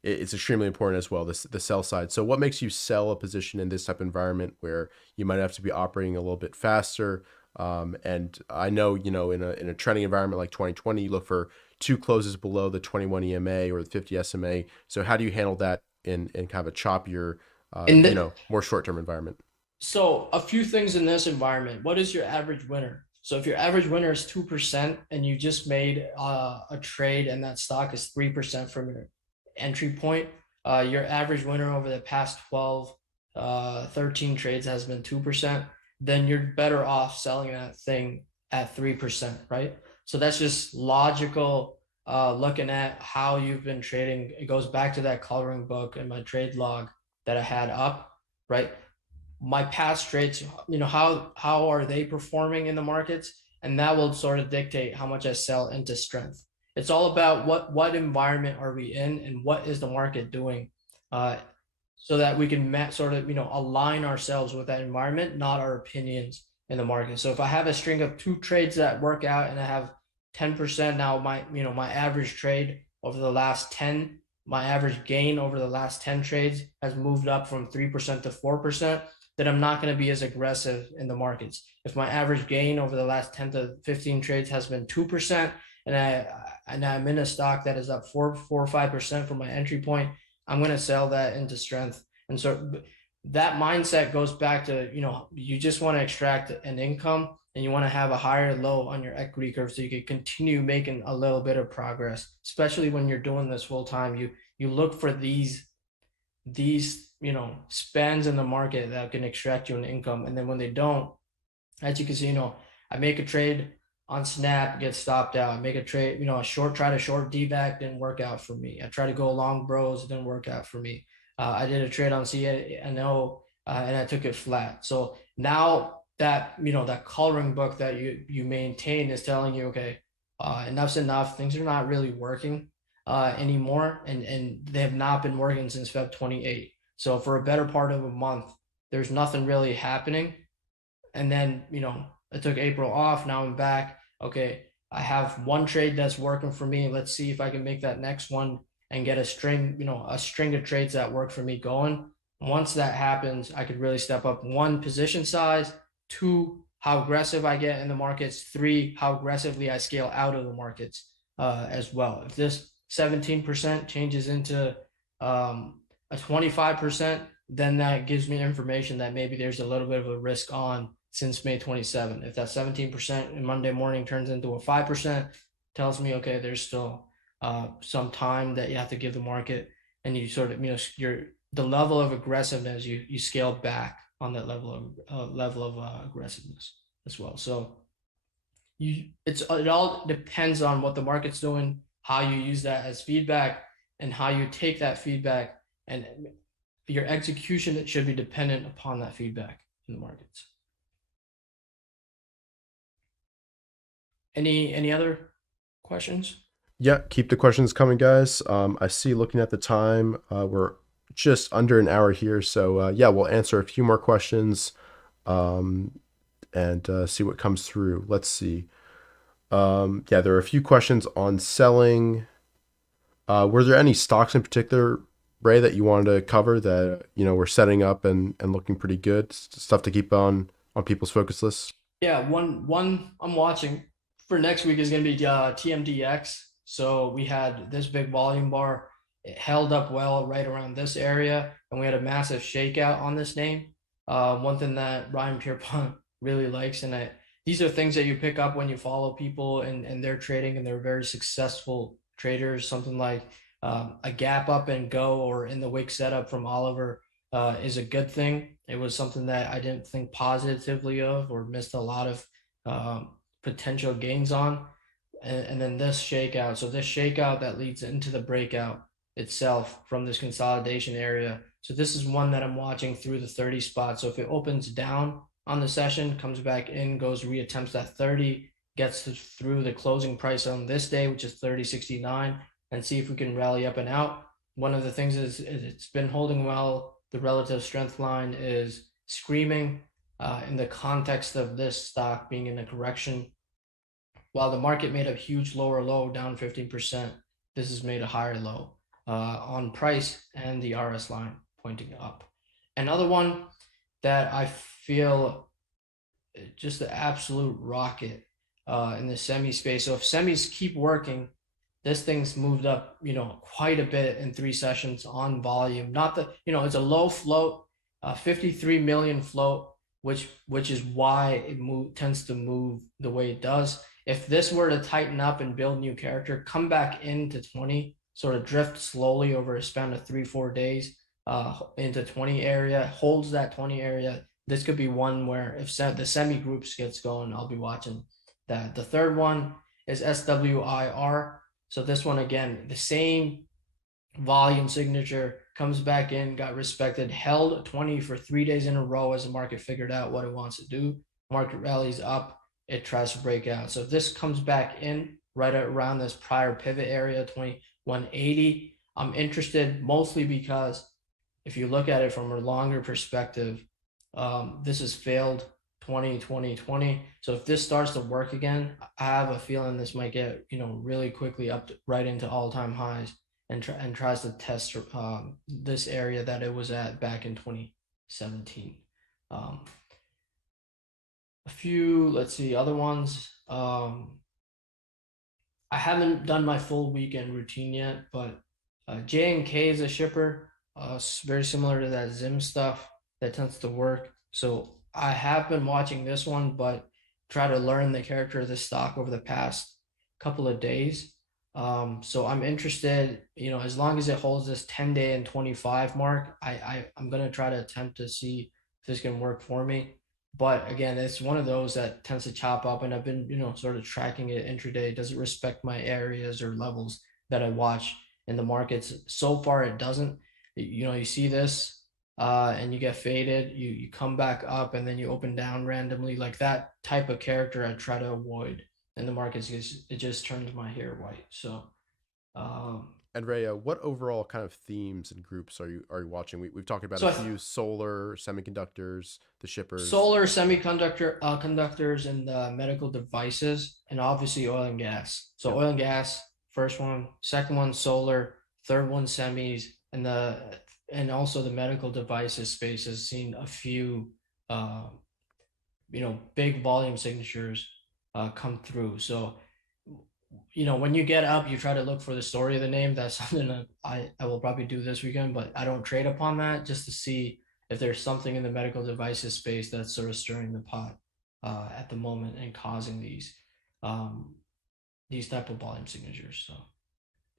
it's extremely important as well. The sell side. So what makes you sell a position in this type of environment where you might have to be operating a little bit faster? And I know in a trending environment like 2020, you look for two closes below the 21 EMA or the 50 SMA. So how do you handle that in kind of a choppier, In the, more short term environment? So a few things in this environment. What is your average winner? So if your average winner is 2% and you just made a trade and that stock is 3% from your entry point, your average winner over the past 12, 13 trades has been 2%, then you're better off selling that thing at 3%, right? So that's just logical looking at how you've been trading. It goes back to that coloring book and my trade log that I had up, right? My past trades, how are they performing in the markets, and that will sort of dictate how much I sell into strength. It's all about what environment are we in and what is the market doing, uh, so that we can sort of align ourselves with that environment, not our opinions in the market. So if I have a string of two trades that work out and I have 10% now, my average trade over the last 10, my average gain over the last 10 trades has moved up from 3% to 4%, that I'm not going to be as aggressive in the markets. If my average gain over the last 10 to 15 trades has been 2%, and I'm in a stock that is up 4 or 5% from my entry point, I'm going to sell that into strength. And so that mindset goes back to, you just want to extract an income and you want to have a higher low on your equity curve so you can continue making a little bit of progress, especially when you're doing this full time. You look for these spans in the market that can extract you an income, and then when they don't, as you can see, I make a trade on snap, get stopped out. I make a trade, try to short dbac, didn't work out for me. I try to go long bros, it didn't work out for me. I did a trade on CNO, and I took it flat. So now that that coloring book that you maintain is telling you, okay, enough's enough, things are not really working anymore, and they have not been working since Feb 28. So for a better part of a month, there's nothing really happening. And then I took April off. Now I'm back. Okay, I have one trade that's working for me. Let's see if I can make that next one and get a string of trades that work for me going. Once that happens, I could really step up: one, position size; two, how aggressive I get in the markets; three, how aggressively I scale out of the markets as well. If this 17% changes into a 25%, then that gives me information that maybe there's a little bit of a risk on since May 27. If that 17% in Monday morning turns into a 5%, tells me, okay, there's still some time that you have to give the market, and you sort of, the level of aggressiveness, you scale back on that level of aggressiveness as well. So it all depends on what the market's doing, how you use that as feedback, and how you take that feedback, and your execution, it should be dependent upon that feedback in the markets. Any other questions? Yeah, keep the questions coming, guys. I see looking at the time, we're just under an hour here. So, yeah, we'll answer a few more questions um, and see what comes through. Let's see. Yeah, there are a few questions on selling. Were there any stocks in particular, Ray, that you wanted to cover that, we're setting up and looking pretty good? Stuff to keep on people's focus lists? Yeah, one I'm watching for next week is going to be TMDX. So we had this big volume bar. It held up well right around this area, and we had a massive shakeout on this name. One thing that Ryan Pierpont really likes, and these are things that you pick up when you follow people and they're trading and they're very successful traders. Something like a gap up and go or in the wick setup from Oliver is a good thing. It was something that I didn't think positively of or missed a lot of potential gains on. And then this shakeout. So this shakeout that leads into the breakout itself from this consolidation area. So this is one that I'm watching through the 30 spot. So if it opens down on the session, comes back in, goes reattempts that 30, gets through the closing price on this day, which is 30.69, and see if we can rally up and out. One of the things is it's been holding well. The relative strength line is screaming in the context of this stock being in a correction. While the market made a huge lower low, down 15%, this has made a higher low on price and the RS line pointing up. Another one that I feel just the absolute rocket in the semi space. So if semis keep working, this thing's moved up, quite a bit in 3 sessions on volume. Not the, it's a low float, 53 million float, which is why it tends to move the way it does. If this were to tighten up and build new character, come back into 20, sort of drift slowly over a span of 3-4 days into 20 area, holds that 20 area. This could be one where if the semi groups gets going, I'll be watching that. The third one is SWIR. So this one, again, the same volume signature, comes back in, got respected, held 20 for 3 days in a row as the market figured out what it wants to do. Market rallies up, it tries to break out. So if this comes back in right around this prior pivot area, 2180, I'm interested mostly because if you look at it from a longer perspective, this has failed 2020. So if this starts to work again, I have a feeling this might get really quickly up right into all-time highs and tries to test this area that it was at back in 2017. A few, let's see, other ones. I haven't done my full weekend routine yet, but J&K is a shipper, very similar to that Zim stuff that tends to work. So I have been watching this one, but try to learn the character of this stock over the past couple of days. So I'm interested, as long as it holds this 10-day and 25 mark, I'm going to try to attempt to see if this can work for me. But again, it's one of those that tends to chop up, and I've been, sort of tracking it intraday. Does it respect my areas or levels that I watch in the markets? So far, it doesn't. You see this and you get faded, you come back up, and then you open down randomly. Like that type of character I try to avoid in the markets, because it just turns my hair white. So And Ray, what overall kind of themes and groups are you watching? We've talked about so a I few: solar, semiconductors, the shippers. solar, semiconductor, conductors, and medical devices, and obviously oil and gas. So Yep. oil and gas, first one; second one, solar; third one, semis, and also the medical devices space has seen a few, uh, big volume signatures come through. So when you get up, you try to look for the story of the name. That's something that I will probably do this weekend, but I don't trade upon that, just to see if there's something in the medical devices space that's sort of stirring the pot. at the moment and causing um, these type of volume signatures. So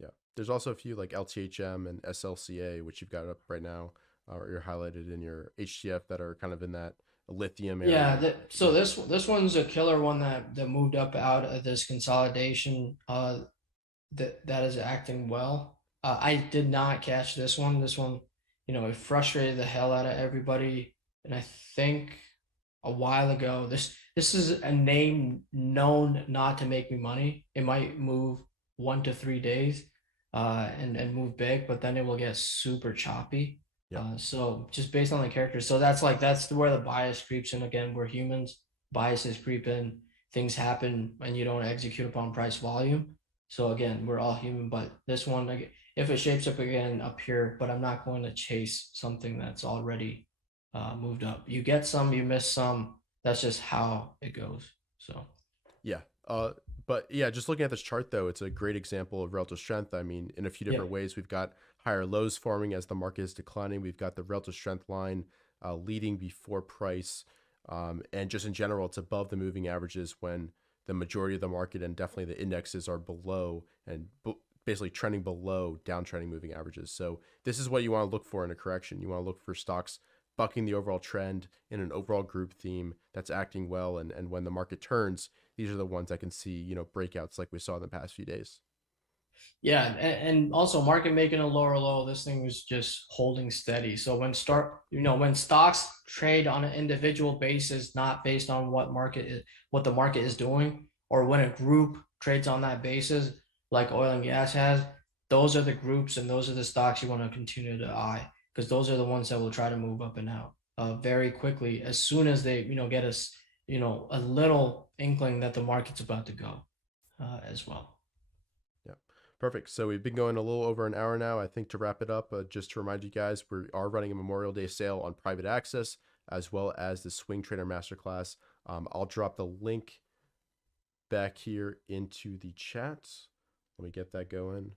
Yeah. There's also a few like LTHM and SLCA, which you've got up right now, or you're highlighted in your HTF that are kind of in that lithium yeah, area. so Yeah. this one's a killer one that moved up out of this consolidation. That is acting well. I did not catch this one. This one, it frustrated the hell out of everybody. And I think a while ago, this is a name known not to make me money. It might move 1 to 3 days, and move big, but then it will get super choppy. Yep. So just based on the characters, so that's where the bias creeps in. Again, we're humans. Biases creep in. Things happen, and you don't execute upon price volume. So again, we're all human, but this one, like, if it shapes up again up here, but I'm not going to chase something that's already moved up. You get some, you miss some. That's just how it goes. So Yeah. But yeah, just looking at this chart though, it's a great example of relative strength. I mean, in a few yeah, different ways, we've got higher lows forming as the market is declining. We've got the relative strength line leading before price, and just in general, it's above the moving averages when the majority of the market and definitely the indexes are below and basically trending below downtrending moving averages. So this is what you want to look for in a correction. You want to look for stocks bucking the overall trend in an overall group theme that's acting well, and when the market turns, these are the ones I can see, breakouts like we saw in the past few days. yeah, and also market making a lower low. This thing was just holding steady. So Yep. when stocks trade on an individual basis, not based on what the market is doing, or when a group trades on that basis, like oil and gas has, those are the groups and those are the stocks you want to continue to eye, because those are the ones that will try to move up and out very quickly as soon as they get us a little inkling that the market's about to go as well. Yep. Perfect. So we've been going a little over an hour now. I think to wrap it up, just to remind you guys, we are running a Memorial Day sale on private access as well as the Swing Trader Masterclass. I'll drop the link back here into the chat. Let me get that going.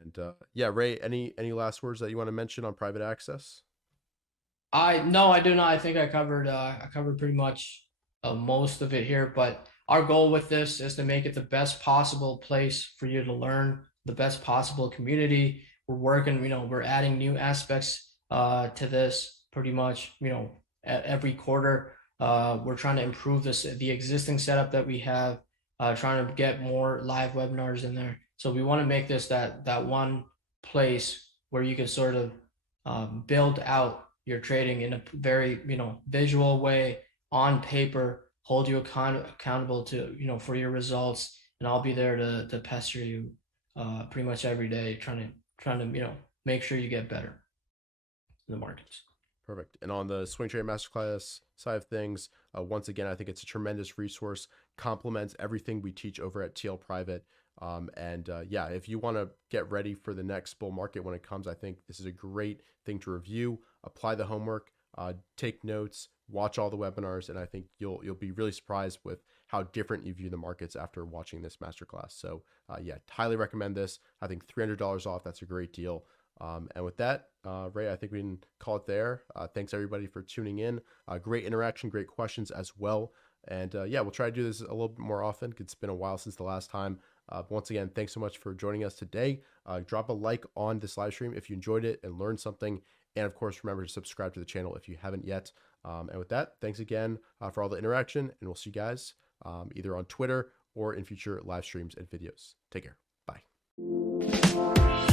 And yeah, Ray, any last words that you want to mention on private access? I No, I do not. I think I covered pretty much most of it here. But our goal with this is to make it the best possible place for you to learn, the best possible community. We're working, we're adding new aspects to this pretty much, every quarter. We're trying to improve the existing setup that we have, trying to get more live webinars in there. So we want to make this that one place where you can sort of build out your trading in a very visual way on paper, hold you accountable to for your results, and I'll be there to pester you pretty much every day, trying to make sure you get better in the markets. Perfect. And on the Swing Trade Masterclass side of things, once again, I think it's a tremendous resource, complements everything we teach over at TL Private. And yeah, if you want to get ready for the next bull market when it comes, I think this is a great thing to review, apply the homework, take notes, watch all the webinars, and I think you'll be really surprised with how different you view the markets after watching this masterclass. So yeah, highly recommend this. I think $300 off. That's a great deal. And with that, Ray, I think we can call it there. Thanks everybody for tuning in. Great interaction, great questions as well. And yeah, we'll try to do this a little bit more often. It's been a while since the last time. Once again, thanks so much for joining us today. Drop a like on this live stream if you enjoyed it and learned something. And of course, remember to subscribe to the channel if you haven't yet. And with that, thanks again for all the interaction. And we'll see you guys either on Twitter or in future live streams and videos. Take care. Bye.